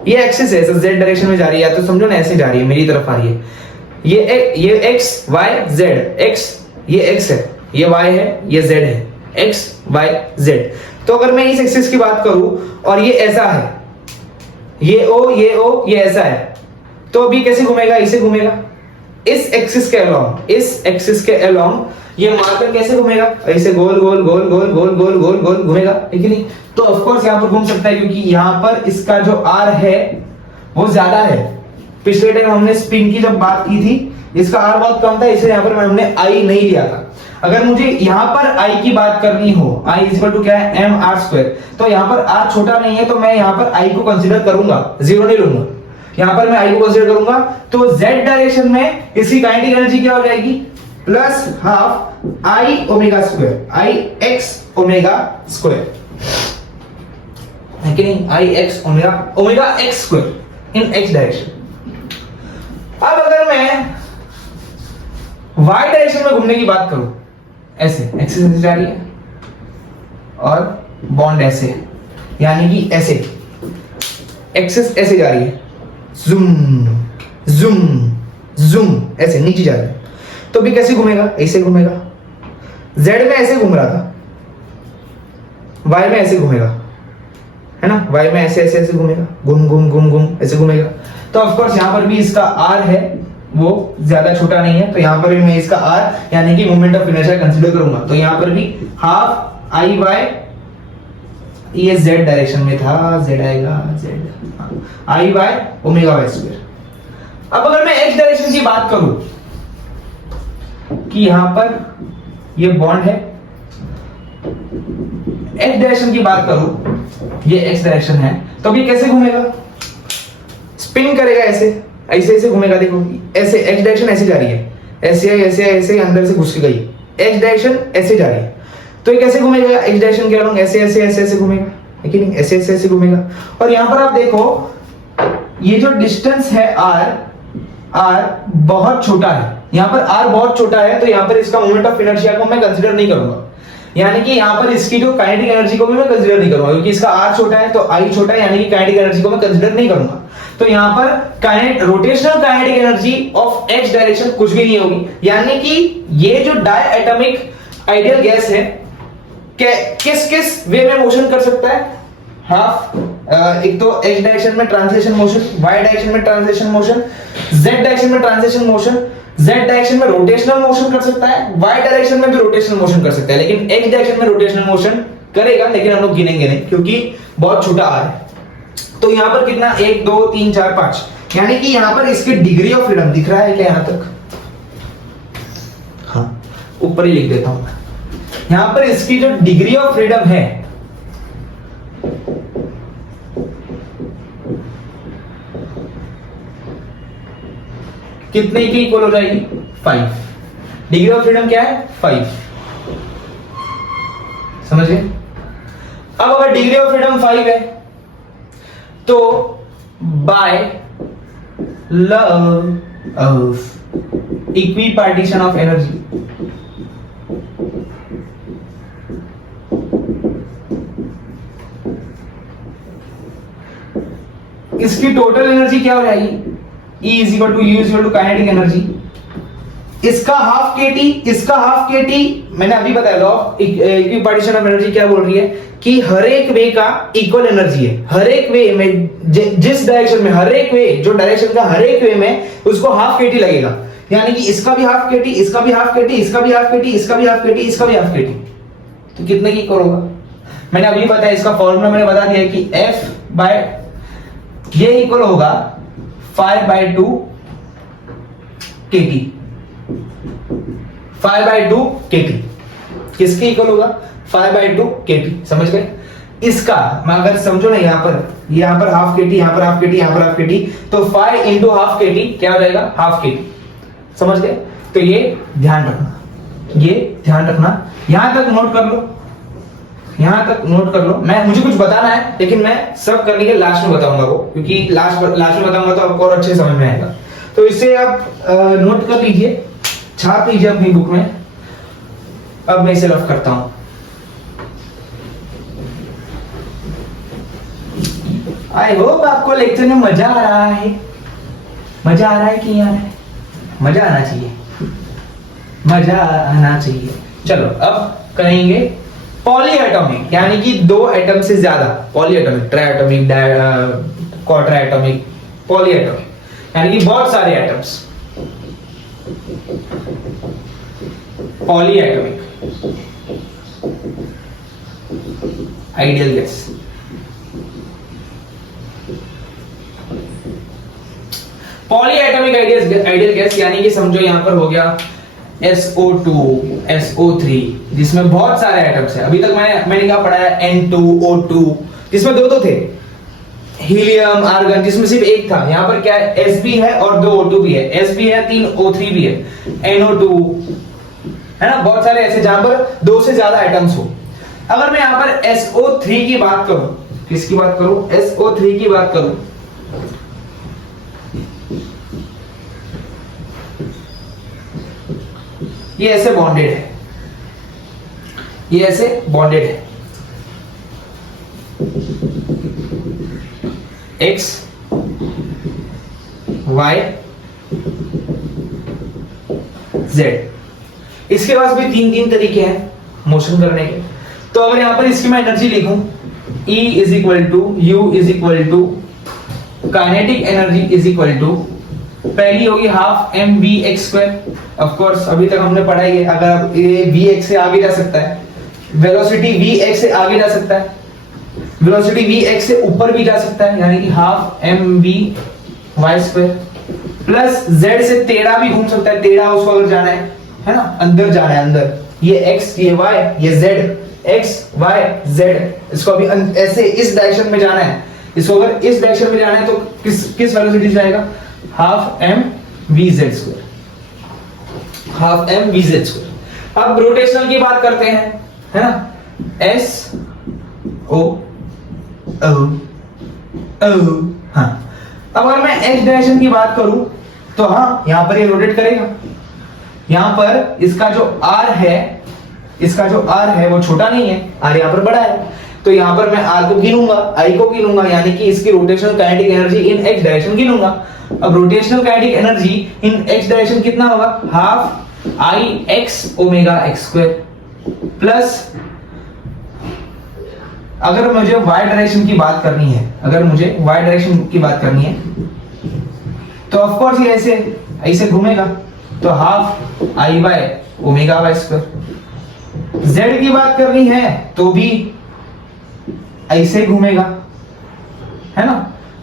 ये एक्सिस है, z डायरेक्शन में जा रही है, या तो समझो ना ऐसे जा रही है, मेरी तरफ आ रही है, ये x y z, x ये x है, ये y है, ये z है, x y z। तो अगर मैं इस एक्सिस की बात करूं और ये ऐसा है, ये o ये ऐसा है, तो अभी कैसे घूमेगा, ऐसे घूमेगा, इस एक्सिस के अलोंग, इस एक्सिस के अलोंग ये मार्कर कैसे घूमेगा, ऐसे गोल गोल गोल गोल गोल गोल गोल गोल घूमेगा, ठीक है नहीं। तो ऑफ कोर्स यहां पर घूम सकता है, क्योंकि यहां पर इसका जो r है वो ज्यादा है। पिछले टाइम हमने स्पिन की जब बात की थी, इसका r बहुत कम था, इसलिए यहां पर हमने i नहीं लिया था। अगर मुझे यहां पर i की बात करनी हो, i इक्वल टू क्या है, mr², तो यहां पर r छोटा नहीं है, तो मैं यहां पर i को कंसीडर करूंगा, जीरो नहीं लूंगा, यहां पर मैं i को कंसीडर करूंगा। तो z डायरेक्शन में इसकी काइनेटिक एनर्जी क्या हो जाएगी, plus half i ओमेगा², i x ओमेगा², है कि नहीं, i x omega x² in x direction. अब अगर मैं y डायरेक्शन में घूमने की बात करूं, ऐसे एक्सिस ऐसे जा रही है और बॉन्ड ऐसे है, यानी कि ऐसे एक्सिस ऐसे जा रही है, जूम जूम जूम ऐसे नीचे जा रही है, तो भी कैसे घूमेगा, ऐसे घूमेगा। z में ऐसे घूम रहा था, y में ऐसे घूमेगा, है ना, y में ऐसे ऐसे ऐसे घूमेगा, घूम घूम घूम घूम ऐसे घूमेगा। तो ऑफ कोर्स यहां पर भी इसका r है वो ज्यादा छोटा नहीं है, तो यहां पर भी मैं इसका r यानी कि मोमेंट ऑफ इनर्शिया कंसीडर करूंगा। तो यहां पर भी हाफ i y, ये z डायरेक्शन में था, z आएगा z, i y omega y²। अब अगर मैं x डायरेक्शन की बात करूं कि यहां पर ये बॉन्ड है, x डायरेक्शन की बात करूं, ये x डायरेक्शन है, तो भी कैसे घूमेगा, स्पिन करेगा, ऐसे ऐसे ऐसे घूमेगा, देखो ऐसे x डायरेक्शन ऐसे जा रही है, ऐसे ऐसे ऐसे अंदर से घुस के गई, x डायरेक्शन ऐसे जा रही है, तो ये कैसे घूमेगा, x डायरेक्शन के अलोंग ऐसे ऐसे ऐसे ऐसे घूमेगा, है कि नहीं, ऐसे ऐसे ऐसे घूमेगा। और यहां पर आप देखो ये जो डिस्टेंस है r बहुत छोटा है, यहां पर r बहुत छोटा है, तो यहां पर इसका मोमेंट ऑफ इनर्शिया को मैं कंसीडर नहीं करूंगा, यानी कि यहां पर इसकी जो काइनेटिक एनर्जी को भी मैं कंसीडर नहीं करूंगा, क्योंकि इसका r छोटा है तो i छोटा है, यानी कि काइनेटिक एनर्जी को मैं कंसीडर नहीं करूंगा। तो यहां पर rotational kinetic energy of x direction कुछ भी नहीं होगी, यानी कि ये जो डायएटॉमिक आइडियल गैस है किस किस वे में मोशन कर सकता है, हाफ, एक तो x डायरेक्शन में ट्रांसलेशन मोशन, y डायरेक्शन में ट्रांसलेशन मोशन, z डायरेक्शन में ट्रांसलेशन मोशन, z डायरेक्शन में रोटेशनल मोशन कर सकता है, y डायरेक्शन में भी रोटेशनल मोशन कर सकता है, लेकिन x डायरेक्शन में रोटेशनल मोशन करेगा, लेकिन हम लोग गिनेंगे नहीं क्योंकि बहुत छोटा आर है। तो यहाँ पर कितना 1 2 3 4 5, यानी कि यहाँ पर इसकी डिग्री ऑफ फ्रीडम दिख रहा है क्या यहाँ तक? हाँ, ऊपर ही लिख देता हूं। यहाँ पर इसकी जो डिग्री ऑफ फ्रीडम है कितने की इक्वल हो जाएगी? 5। डिग्री ऑफ फ्रीडम क्या है? 5। समझ गए? अब अगर डिग्री ऑफ फ्रीडम 5 है तो by law of equipartition of energy इसकी टोटल एनर्जी क्या हो जाएगी? E is equal to U is equal to kinetic energy. इसका हाफ के टी, इसका हाफ के टी, मैंने अभी बताया law of equipartition of energy क्या बोल रही है कि हर एक वे का इक्वल एनर्जी है। हर एक वे में जिस डायरेक्शन में, हर एक वे जो डायरेक्शन का हर एक वे में उसको हाफ के टी लगेगा, यानी कि इसका भी हाफ के टी, इसका भी हाफ के टी, इसका भी हाफ के टी, इसका भी हाफ के टी, इसका भी हाफ के टी, तो कितने की इक्वल होगा? मैंने अभी बताया, इसका फॉर्मूला मैंने बता दिया कि F बाय ये इक्वल होगा 5/2 kT। 5/2 kT किसके इक्वल होगा? 5/2 kT। समझ गए? इसका मैं अगर समझो ना, यहाँ पर हाफ kT, यहाँ पर हाफ kT, यहाँ पर हाफ kT, तो 5 इंटू हाफ kT क्या हो जाएगा? Half kT। समझ गए? तो ये ध्यान रखना, ये ध्यान रखना, यहां तक नोट कर लो, यहां तक नोट कर लो। मुझे कुछ बताना है, लेकिन मैं सब करने के लास्ट में बताऊंगा वो, क्योंकि लास्ट में बताऊंगा तो आपको और अच्छे समझ में आएगा। तो इसे आप नोट कर लीजिए, छाप लीजिए अपनी बुक में। अब मैं इसे रफ करता हूं। आई होप आपको लेक्चर में मजा आ रहा है। मजा आ रहा है कि नहीं आ रहा है? मजा आना चाहिए, मजा आना चाहिए। चलो अब करेंगे पॉलीएटॉमिक, यानी कि 2 एटम से ज्यादा। पॉलीएटॉमिक, ट्राइएटॉमिक, क्वाड्राएटॉमिक, पॉलीएटॉमिक, यानी कि बहुत सारे atoms. Polyatomic, ideal gas. Polyatomic ideal gas, यानी कि समझो यहां पर हो गया SO2, SO3, जिसमें बहुत सारे एटम्स हैं। अभी तक मैंने क्या पढ़ा है? N2O2, जिसमें 2 थे, हीलियम, आर्गन, जिसमें सिर्फ एक था। यहाँ पर क्या है? Sb है और 2 O2 भी है, Sb है, 3 O3 भी है, NO2 है ना। बहुत सारे ऐसे जहां पर 2 से ज्यादा एटम्स हो। अगर मैं यहाँ पर SO3 की बात करूं, किसकी बात करूं? SO3 की बात करूं, ये ऐसे बॉन्डेड है, ये ऐसे बॉन्डेड है, X Y Z। इसके पास भी 3 तरीके हैं मोशन करने के। तो अगर यहां पर इसकी मैं एनर्जी लिखूं, E is equal to U is equal to kinetic energy is equal to, पहली होगी हाफ mvx²। ऑफ कोर्स अभी तक हमने पढ़ा ही है, अगर ये vx से आगे जा सकता है, वेलोसिटी vx से आगे जा सकता है, वेलोसिटी vx से ऊपर भी जा सकता है, यानी कि हाफ mvy² प्लस z से टेढ़ा भी घूम सकता है। टेढ़ा उसको अगर जाना है ना, अंदर जाना है, अंदर। ये x, ये y, ये z, x y z, इसको अभी ऐसे इस डायरेक्शन में जाना है। इसको अगर इस डायरेक्शन में जाना है तो किस वेलोसिटी से जाएगा? Half mvz², half mvz²। अब रोटेशनल की बात करते हैं, है ना, S O O O। हाँ, अब अगर मैं x डायरेक्शन की बात करूं तो हाँ, यहां पर ये रोटेट करेगा। यहां पर इसका जो r है, इसका जो r है वो छोटा नहीं है, r यहां पर बड़ा है, तो यहां पर मैं r को गिनूंगा, i को गिनूंगा, यानी कि इसकी rotational kinetic energy in x direction गिनूंगा। अब rotational kinetic energy in x direction कितना होगा? Half I x omega x² plus, अगर मुझे y डायरेक्शन की बात करनी है, अगर मुझे y डायरेक्शन की बात करनी है तो ऑफ कोर्स ये ऐसे ऐसे घूमेगा, तो half I by omega y²। z की बात करनी है तो भी ऐसे घूमेगा, है ना,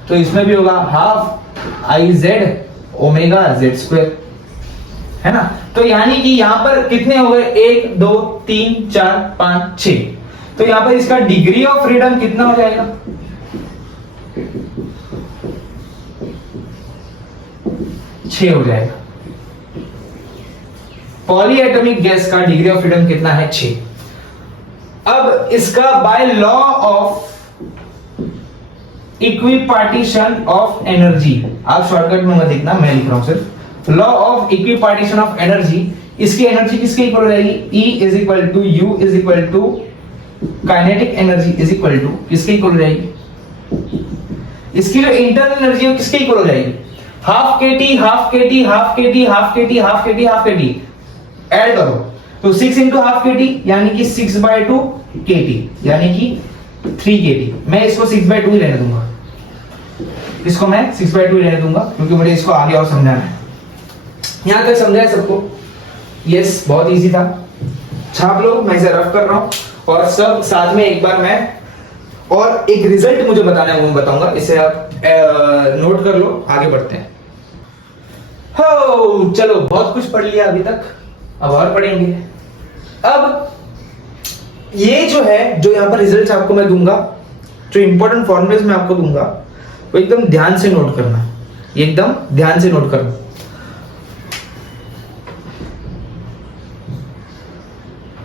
तो इसमें भी होगा half I Z omega Z square, है ना। तो यानी कि यहां पर कितने हो गए, 1 2 3 4 5 6, तो यहां पर इसका डिग्री ऑफ फ्रीडम कितना हो जाएगा, 6 हो जाएगा। पॉलीएटॉमिक गैस का डिग्री ऑफ फ्रीडम कितना है, 6। अब इसका by law of equipartition of energy, आप शॉर्टकट में मत लिखना, मैं लिख रहा हूं सिर्फ, law of equipartition of energy, इसकी एनर्जी किसके इक्वल हो जाएगी, E is equal to U is equal to kinetic energy is equal to किसके इक्वल हो जाएगी, इसकी जो इंटरनल एनर्जी है किसके इक्वल हो जाएगी, half K T half K T half K T half K T half K T half K T, add करो तो 6 इंटू हाफ के टी यानी कि 6/2 के टी यानी कि 3 के टी। मैं इसको 6/2 ही रहने दूंगा, इसको मैं 6/2 ही रहने दूंगा क्योंकि मुझे इसको आगे और समझाना है। यहां तक समझा है सबको, यस, बहुत इजी था, छाप लो, मैं इसे रफ कर रहा हूं और सब साथ में एक बार मैं, और एक रिजल्ट मुझे बताना है वो मैं बताऊंगा, इसे आप नोट कर लो, आगे बढ़ते हैं। हो चलो, बहुत कुछ पढ़ लिया अभी तक, अब और पढ़ेंगे। अब ये जो है, जो यहां पर रिजल्ट्स आपको मैं दूंगा, जो इंपॉर्टेंट फॉर्मूलेस मैं आपको दूंगा, वो एकदम ध्यान से नोट करना, एकदम ध्यान से नोट करना।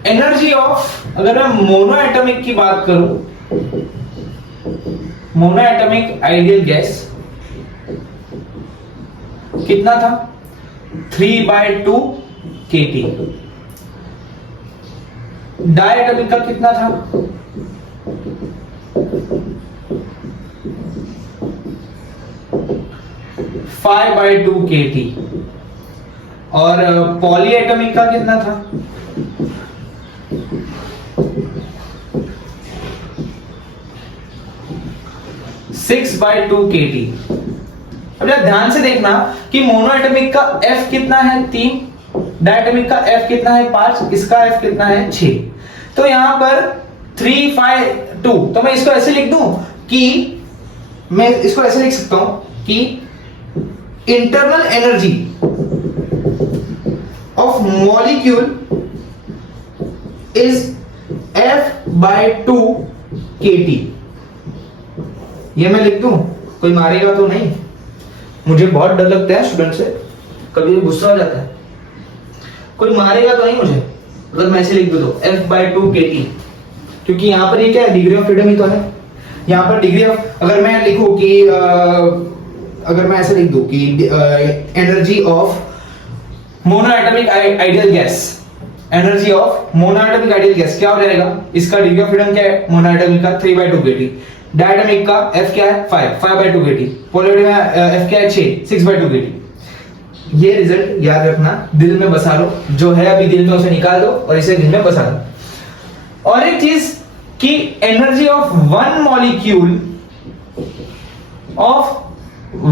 एनर्जी ऑफ, अगर मैं मोनो एटॉमिक की बात करूं, मोनो एटॉमिक आइडियल गैस कितना था, 3/2 kT। डायटॉमिक का कितना था, 5/2 kT। और पॉलीएटॉमिक का कितना था, 6/2 kT। अब जरा ध्यान से देखना कि मोनोएटॉमिक का F कितना है, 3, डायटॉमिक का F कितना है, 5, इसका F कितना है, 6। तो यहां पर 3 5 2, तो मैं इसको ऐसे लिख दूं कि, मैं इसको ऐसे लिख सकता हूं कि internal energy of molecule is F/2 kT। ये मैं लिख दूं, कोई मारेगा तो नहीं, मुझे बहुत डर लगता है स्टूडेंट से, कभी गुस्सा हो जाता है, कोई मारेगा तो नहीं मुझे अगर मैं ऐसे लिख दूं तो F/2 kT, क्योंकि यहां पर ये क्या है, डिग्री ऑफ फ्रीडम ही तो है। यहां पर डिग्री ऑफ, अगर मैं लिखूं कि अगर मैं ऐसे लिख दूं कि energy of monoatomic ideal gas, energy of monoatomic ideal gas क्या हो जाएगा, इसका डिग्री ऑफ फ्रीडम क्या है, मोनोएटॉमिक का 3/2 kT, डायटॉमिक का F क्या है, 5/2 kT, पॉलीएटॉमिक का F क्या है, 6/2 kT। ये रिजल्ट याद रखना, दिल में बसा लो, जो है अभी दिल में उसे निकाल दो और इसे दिल में बसा दो। और एक चीज कि energy of one molecule of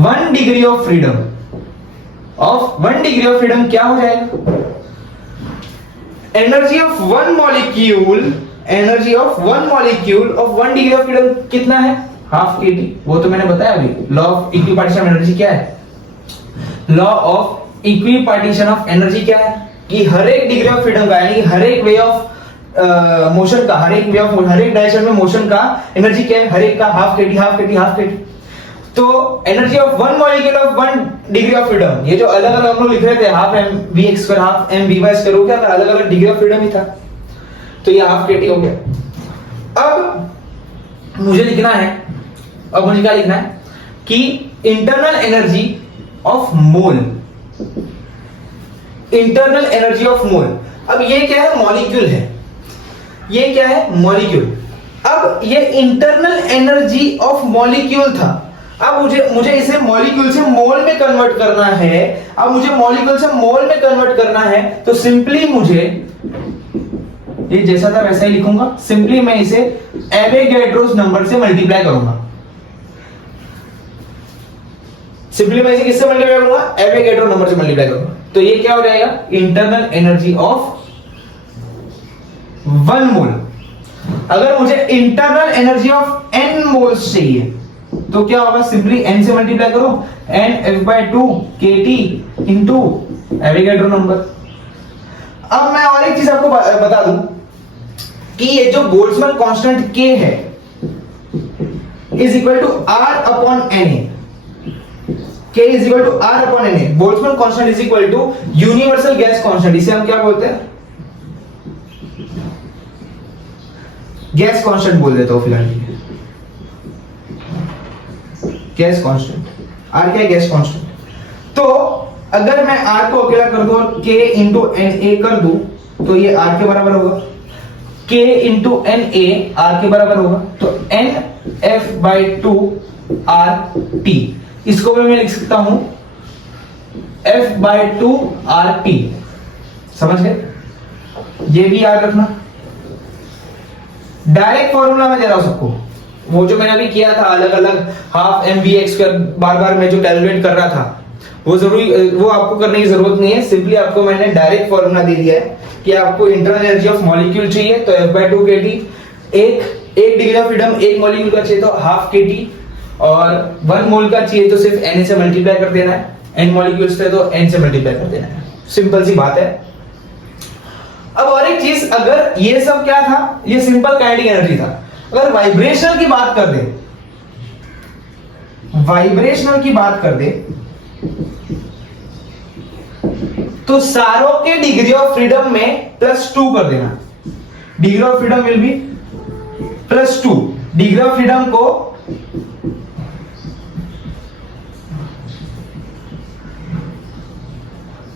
1 degree of freedom, of 1 degree of freedom क्या हो जाएगा, energy of one molecule, energy of one molecule of 1 degree of freedom कितना है, हाफ kT। वो तो मैंने बताया अभी, law of equipartition of energy क्या है, law of equipartition of energy क्या है कि हर एक डिग्री ऑफ फ्रीडम का, यानी हर एक वे ऑफ मोशन का, हर एक वे ऑफ, हर एक डायरेक्शन में मोशन का एनर्जी क्या है, हर एक का half kT half kT half kT। तो energy of one molecule of 1 degree of freedom, ये जो अलग अलग हम लोग लिख रहे थे, हाफ mvx2 हाफ mvy2, क्या था, अलग अलग डिग्री ऑफ फ्रीडम ही था, तो ये हाफ kT हो गया। अब मुझे लिखना है, अब मुझे क्या लिखना है कि internal energy of mole, internal energy of mole. अब ये क्या है, मॉलिक्यूल है, ये क्या है, मॉलिक्यूल। अब ये इंटरनल एनर्जी ऑफ मॉलिक्यूल था, अब मुझे इसे मॉलिक्यूल से मोल में कन्वर्ट करना है। अब मुझे मॉलिक्यूल से मोल में कन्वर्ट करना है, तो सिंपली मुझे ये जैसा था वैसा ही लिखूंगा, सिंपली मैं इसे एवोगैड्रोस नंबर से मल्टीप्लाई करूंगा, सिंपली मैं इसे किससे मल्टीप्लाई करूंगा, एवोगैड्रो नंबर से मल्टीप्लाई करूंगा। तो ये क्या हो जाएगा, इंटरनल एनर्जी ऑफ 1 मोल। अगर मुझे internal energy of n moles चाहिए तो क्या होगा, सिंपली n से मल्टीप्लाई करो, NF/2 kT into Avogadro number. अब मैं और एक चीज आपको बता दूं कि ये जो बोल्ट्जमैन कांस्टेंट K है is equal to R upon Na। K is equal to R upon Na। Boltzmann constant is equal to universal gas constant, इसे हम क्या बोलते हैं, गैस कांस्टेंट बोल देता हूं फिलहाल, गैस कांस्टेंट। R क्या है, गैस कांस्टेंट। तो अगर मैं R को अकेला कर दूं और K इंटू Na कर दूं तो ये R के बराबर होगा, K इंटू Na R के बराबर होगा, तो NF/2 RT। इसको भी मैं लिख सकता हूं F/2 RT। समझ गए, ये भी याद रखना। डायरेक्ट फॉर्मूला में दे रहा हूं सबको, वो जो मैंने अभी किया था अलग अलग हाफ mv² बार बार मैं जो कैलकुलेट कर रहा था वो आपको करने की जरूरत नहीं है। सिंपली आपको मैंने डायरेक्ट फॉर्मूला दे दिया है कि आपको इंटरनल एनर्जी ऑफ मॉलिक्यूल चाहिए तो F/2 kT, एक डिग्री ऑफ फ्रीडम एक मॉलिक्यूल का चाहिए तो हाफ kT, और 1 मोल का चाहिए तो सिर्फ Na से मल्टीप्लाई कर देना है, n मॉलिक्यूल्स थे तो n से मल्टीप्लाई कर देना है। सिंपल सी बात है। अब और एक चीज, अगर ये सब क्या था, ये सिंपल काइनेटिक एनर्जी था। अगर वाइब्रेशनल की बात कर दे, वाइब्रेशनल की बात कर दे तो सारों के डिग्री ऑफ फ्रीडम में +2 कर देना। Degree of freedom will be +2। Degree of freedom को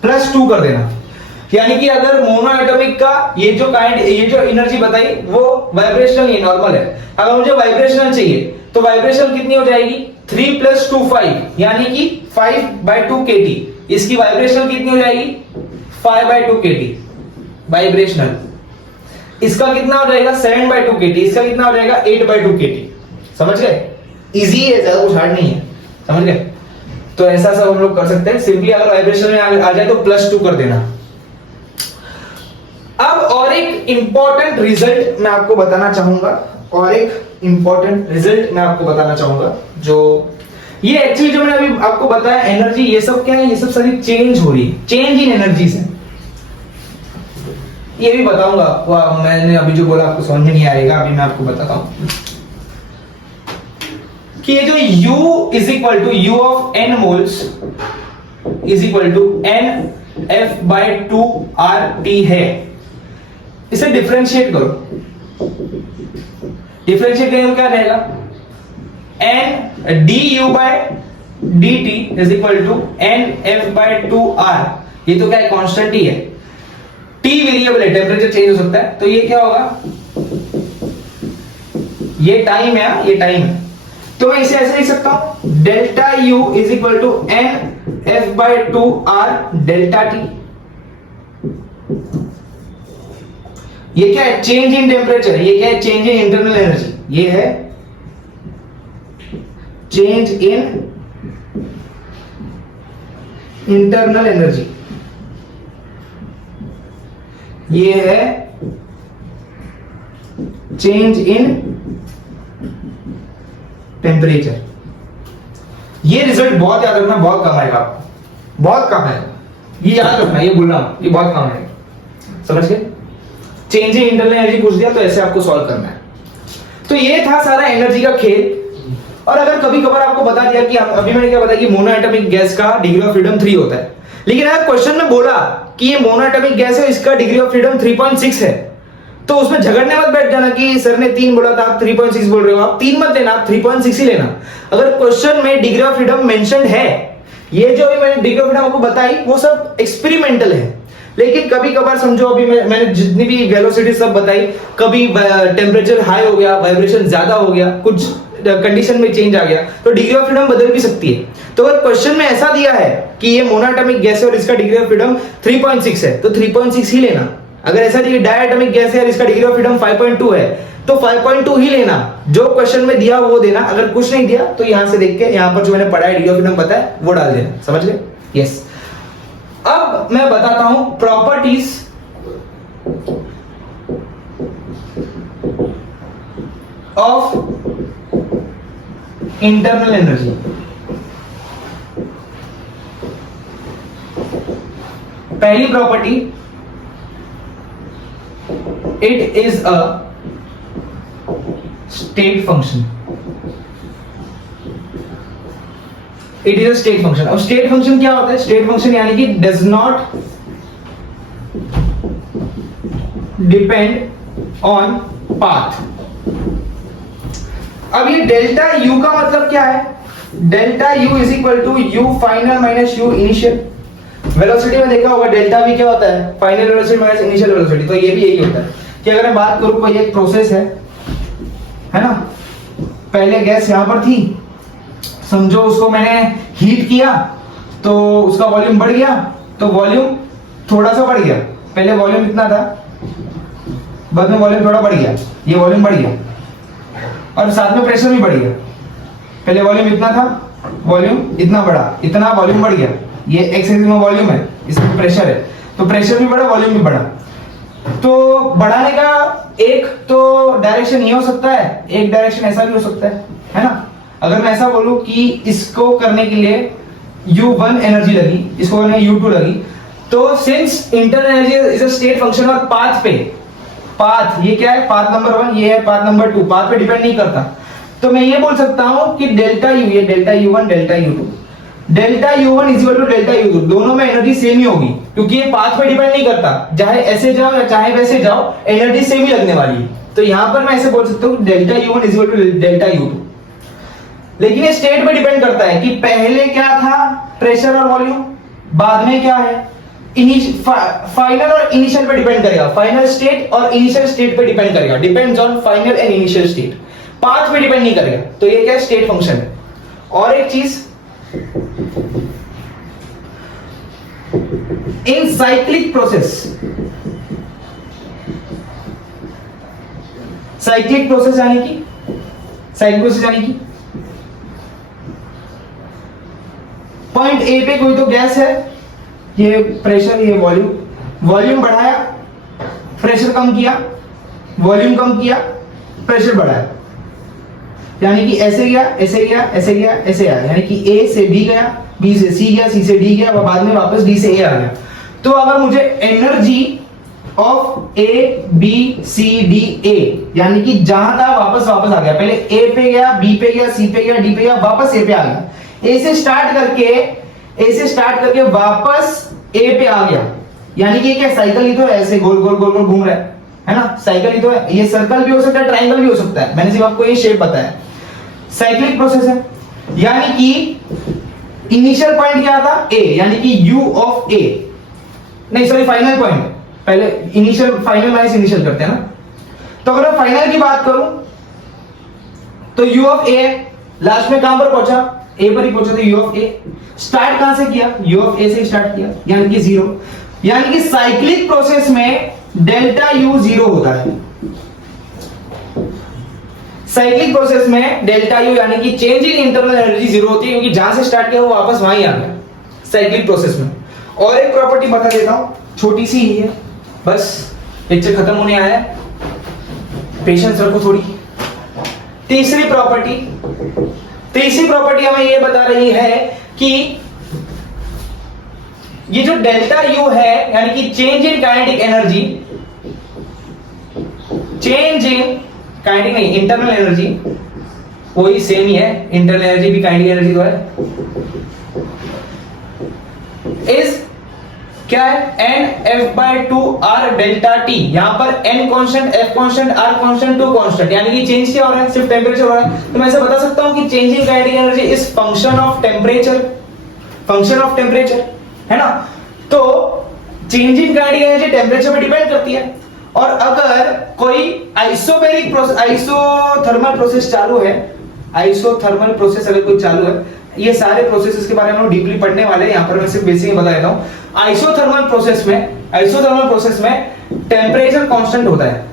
+2 कर देना, यानी कि अगर मोनो एटॉमिक का ये जो एनर्जी बताई वो वाइब्रेशनल ये नॉर्मल है। अगर मुझे वाइब्रेशनल चाहिए तो वाइब्रेशनल कितनी हो जाएगी, 3 + 2 5, यानी कि 5/2 kT। इसकी वाइब्रेशनल कितनी हो जाएगी, 5/2 kT वाइब्रेशनल। इसका कितना हो जाएगा, 7/2 kT। इसका कितना हो जाएगा, 8/2 kT। समझ गए, इजी है, ज्यादा कुछ हार्ड नहीं है। समझ गए, तो ऐसा सब हम लोग कर सकते हैं। सिंपली अगर वाइब्रेशन में आ जाए तो +2 कर देना। अब और एक इंपॉर्टेंट रिजल्ट मैं आपको बताना चाहूंगा, जो ये एक्चुअली जो मैंने अभी आपको बताया एनर्जी, ये सब क्या है, ये सब सारी चेंज हो रही है, चेंज इन एनर्जीज है। ये भी बताऊंगा आपको, मैंने अभी जो बोला आपको समझ में नहीं आएगा, अभी मैं आपको बताता हूं कि ये जो U is equal to U of n moles is equal to NF/2 RT है। इसे डिफरेंशिएट करो, डिफरेंशिएट करेंगे क्या रहेगा, n du/dt is equal to NF/2 R। ये तो क्या है, कांस्टेंट ही है, T वेरिएबल है, टेम्परेचर चेंज हो सकता है, तो ये क्या होगा, ये टाइम है, ये टाइम है। तो मैं इसे ऐसे लिख सकता हूं, ΔU is equal to NF/2 R ΔT। ये क्या है, चेंज इन टेम्परेचर। ये क्या है, चेंज इन इंटरनल एनर्जी। ये है चेंज इन इंटरनल एनर्जी, ये है चेंज इन टेम्परेचर। ये रिजल्ट बहुत याद रखना, बहुत कम आएगा आपको, बहुत कम है, ये याद रखना, ये बोलना, ये बहुत कम है। समझ गए, चेंज इन इंटरनल एनर्जी पूछ दिया तो ऐसे आपको सॉल्व करना है। तो ये था सारा एनर्जी का खेल। और अगर कभी कभार आपको बता दिया कि अभी मैंने क्या बताया कि मोनो एटॉमिक गैस का डिग्री ऑफ फ्रीडम 3 होता है, लेकिन अगर क्वेश्चन में बोला कि ये मोनो एटॉमिक गैस है, इसका डिग्री ऑफ फ्रीडम 3.6 है, तो उसमें झगड़ने मत बैठ जाना कि सर ने 3 बोला था आप 3.6 बोल रहे हो। आप 3 मत लेना, आप 3.6 ही लेना। अगर क्वेश्चन में डिग्री ऑफ फ्रीडम मेंशन्ड है, ये जो अभी मैंने डिग्री ऑफ फ्रीडम आपको बताई वो सब एक्सपेरिमेंटल है, लेकिन कभी कभार समझो अभी मैंने जितनी भी वेलोसिटी सब बताई, कभी टेम्परेचर हाई हो गया, वाइब्रेशन ज्यादा हो गया, कुछ कंडीशन में चेंज आ गया, तो डिग्री ऑफ फ्रीडम बदल भी सकती है। तो अगर क्वेश्चन में ऐसा दिया है कि ये मोनोएटॉमिक गैस है और इसका डिग्री ऑफ फ्रीडम 3.6 है तो 3.6 ही लेना। अगर ऐसा दिया डायटोमिक गैस है और इसका डिग्री ऑफ फ्रीडम 5.2 है तो 5.2 ही लेना। जो क्वेश्चन में दिया वो देना, अगर कुछ नहीं दिया तो यहां से देख के यहां पर जो मैंने पढ़ा है डिग्री ऑफ फ्रीडम पता है वो डाल देना। समझ गए? यस। अब मैं बताता हूं प्रॉपर्टीज ऑफ इंटरनल एनर्जी। पहली property, it is a state function. It is a state function. अब स्टेट फंक्शन क्या होता है? स्टेट फंक्शन यानी कि does not depend on path. अब ये डेल्टा यू का मतलब क्या है? Delta U is equal to U final minus U initial. Velocity में देखा होगा डेल्टा वी क्या होता है? Final velocity minus initial velocity. तो ये भी यही होता है कि अगर मैं बात करूं कोई एक प्रोसेस है ना, पहले गैस यहां पर थी, समझो उसको मैंने हीट किया तो उसका वॉल्यूम बढ़ गया, तो वॉल्यूम थोड़ा सा बढ़ गया। पहले वॉल्यूम इतना था, बाद में वॉल्यूम थोड़ा बढ़ गया, ये वॉल्यूम बढ़ गया, और साथ में प्रेशर भी बढ़ गया। पहले वॉल्यूम इतना था, वॉल्यूम इतना बढ़ा, इतना वॉल्यूम बढ़ गया। ये एक्स एक्सिस में वॉल्यूम है, इसमें प्रेशर है, तो प्रेशर भी बढ़ा, वॉल्यूम भी बढ़ा। तो बढ़ाने का एक तो डायरेक्शन ये हो सकता है, एक डायरेक्शन ऐसा भी हो सकता है ना। अगर मैं ऐसा बोलूं कि इसको करने के लिए U1 एनर्जी लगी, इसको करने U2 लगी, तो since internal energy is a state function और पाथ पे, पाथ ये क्या है? पाथ नंबर 1, ये है पाथ नंबर 2, पाथ पे डिपेंड नहीं करता। तो मैं ये बोल सकता हूं कि डेल्टा यू, ये delta U1 delta U2, delta U1 is equal to delta U2, दोनों में एनर्जी सेम ही होगी क्योंकि ये पाथ पे डिपेंड नहीं करता। चाहे ऐसे जाओ या चाहे वैसे जाओ, एनर्जी सेम ही लगने वाली है। तो यहां पर मैं ऐसे बोल सकता हूं delta U1 is equal to delta U2। लेकिन ये स्टेट पे डिपेंड करता है कि पहले क्या था? प्रेशर और वॉल्यूम, बाद में क्या है? फाइनल और इनिशियल पे डिपेंड करेगा। फाइनल स्टेट और इनिशियल स्टेट पे डिपेंड करेगा। Depends on final and initial state, path पे डिपेंड नहीं करेगा। तो ये क्या? स्टेट फंक्शन है। और एक चीज, इन साइक्लिक प्रोसेस, साइक्लिक प्रोसेस यानी कि पॉइंट ए पे कोई तो गैस है, ये प्रेशर, ये वॉल्यूम बढ़ाया, प्रेशर कम किया, वॉल्यूम कम किया, प्रेशर बढ़ाया, यानी कि ऐसे गया, ऐसे गया, ऐसे गया, ऐसे आया, यानी कि ए से बी गया, बी से सी गया, सी से डी गया, और बाद में वापस डी से ए आ गया। तो अगर मुझे energy of A B C D A, यानी कि जहां था वापस आ गया, पहले ए पे गया, बी पे गया, सी पे गया, डी पे गया, वापस ए पे आ गया, ए से स्टार्ट करके वापस ए पे आ गया, यानी कि क्या साइकिल ही तो है, ऐसे गोल गोल गोल गोल घूम रहा है ना, साइकिल ही तो है। ये सर्कल भी हो सकता है, ट्रायंगल भी हो सकता है, मैंने सिर्फ आपको ये शेप बताया। साइक्लिक प्रोसेस है, यानी कि इनिशियल पॉइंट क्या था? ए, यानी कि यू ऑफ ए, नहीं सॉरी फाइनल पॉइंट, पहले इनिशियल फाइनल माइनस इनिशियल करते हैं ना। तो अगर मैं फाइनल की बात करूं तो यू ऑफ ए, लास्ट में कहां पर पहुंचा? ए पर ही पहुंचा, तो यू ऑफ ए। स्टार्ट कहां से किया? यू ऑफ ए से स्टार्ट किया, यानी कि 0, यानी कि साइक्लिक प्रोसेस में डेल्टा यू 0 होता है। साइक्लिक प्रोसेस में डेल्टा यू यानी कि चेंज इन इंटरनल एनर्जी 0 होती है, क्योंकि जहां से स्टार्ट किया वो वापस वहीं आ गया साइक्लिक प्रोसेस में। और एक प्रॉपर्टी बता देता हूं, छोटी सी ही है, बस लेक्चर खत्म होने आया है, पेशेंस रखो थोड़ी। तीसरी प्रॉपर्टी हमें ये बता रही है कि ये जो डेल्टा यू है, यानी कि change in kinetic energy, change in kinetic नहीं, इंटरनल एनर्जी, वही सेम ही है, इंटरनल एनर्जी भी काइनेटिक एनर्जी तो है, इज क्या है? NF/2 R delta T। यहां पर N constant, F constant, R constant, 2 constant, यानी कि चेंज क्या हो रहा है? सिर्फ टेंपरेचर हो रहा है। तो मैं ऐसे बता सकता हूं कि changing kinetic energy is function of temperature, है ना। तो चेंजिंग काइनेटिक एनर्जी टेंपरेचर पे डिपेंड करती है। और अगर कोई आइसोथर्मल प्रोसेस चालू है, आइसोथर्मल प्रोसेस अगर कोई चालू है, ये सारे प्रोसेसेस के बारे में हम डीपली पढ़ने वाले हैं, यहां पर मैं सिर्फ बेसिक बता देता हूं। आइसोथर्मल प्रोसेस में टेम्परेचर कांस्टेंट होता है,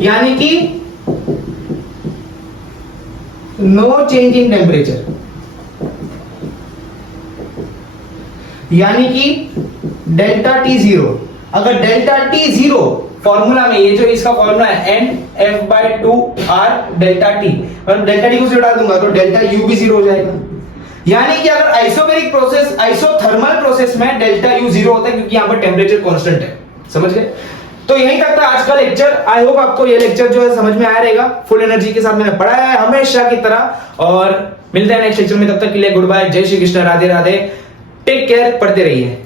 यानी कि नो चेंज इन टेम्परेचर। यानी कि डेल्टा टी जीरो। अगर डेल्टा टी जीरो फॉर्मूला में, ये जो इसका फॉर्मूला है N F by two R delta T, और डेल्टा टी को जीरो डाल दूंगा तो डेल्टा यू भी जीरो हो जाएगा। यानी कि अगर आइसोबैरिक प्रोसेस, आइसोथर्मल प्रोसेस में डेल्टा यू जीरो होता है, क्योंकि यहां पर टेम्परेचर कांस्टेंट है। समझ गए? तो यहीं तक था आज का लेक्चर। आई होप आपको ये लेक्चर जो है समझ में आया रहेगा। फुल एनर्जी के साथ मैंने पढ़ाया है हमेशा की तरह, और मिलते हैं नेक्स्ट लेक्चर में। तब तक के लिए गुड बाय, जय श्री कृष्ण, राधे राधे, टेक केयर, पढ़ते रहिए।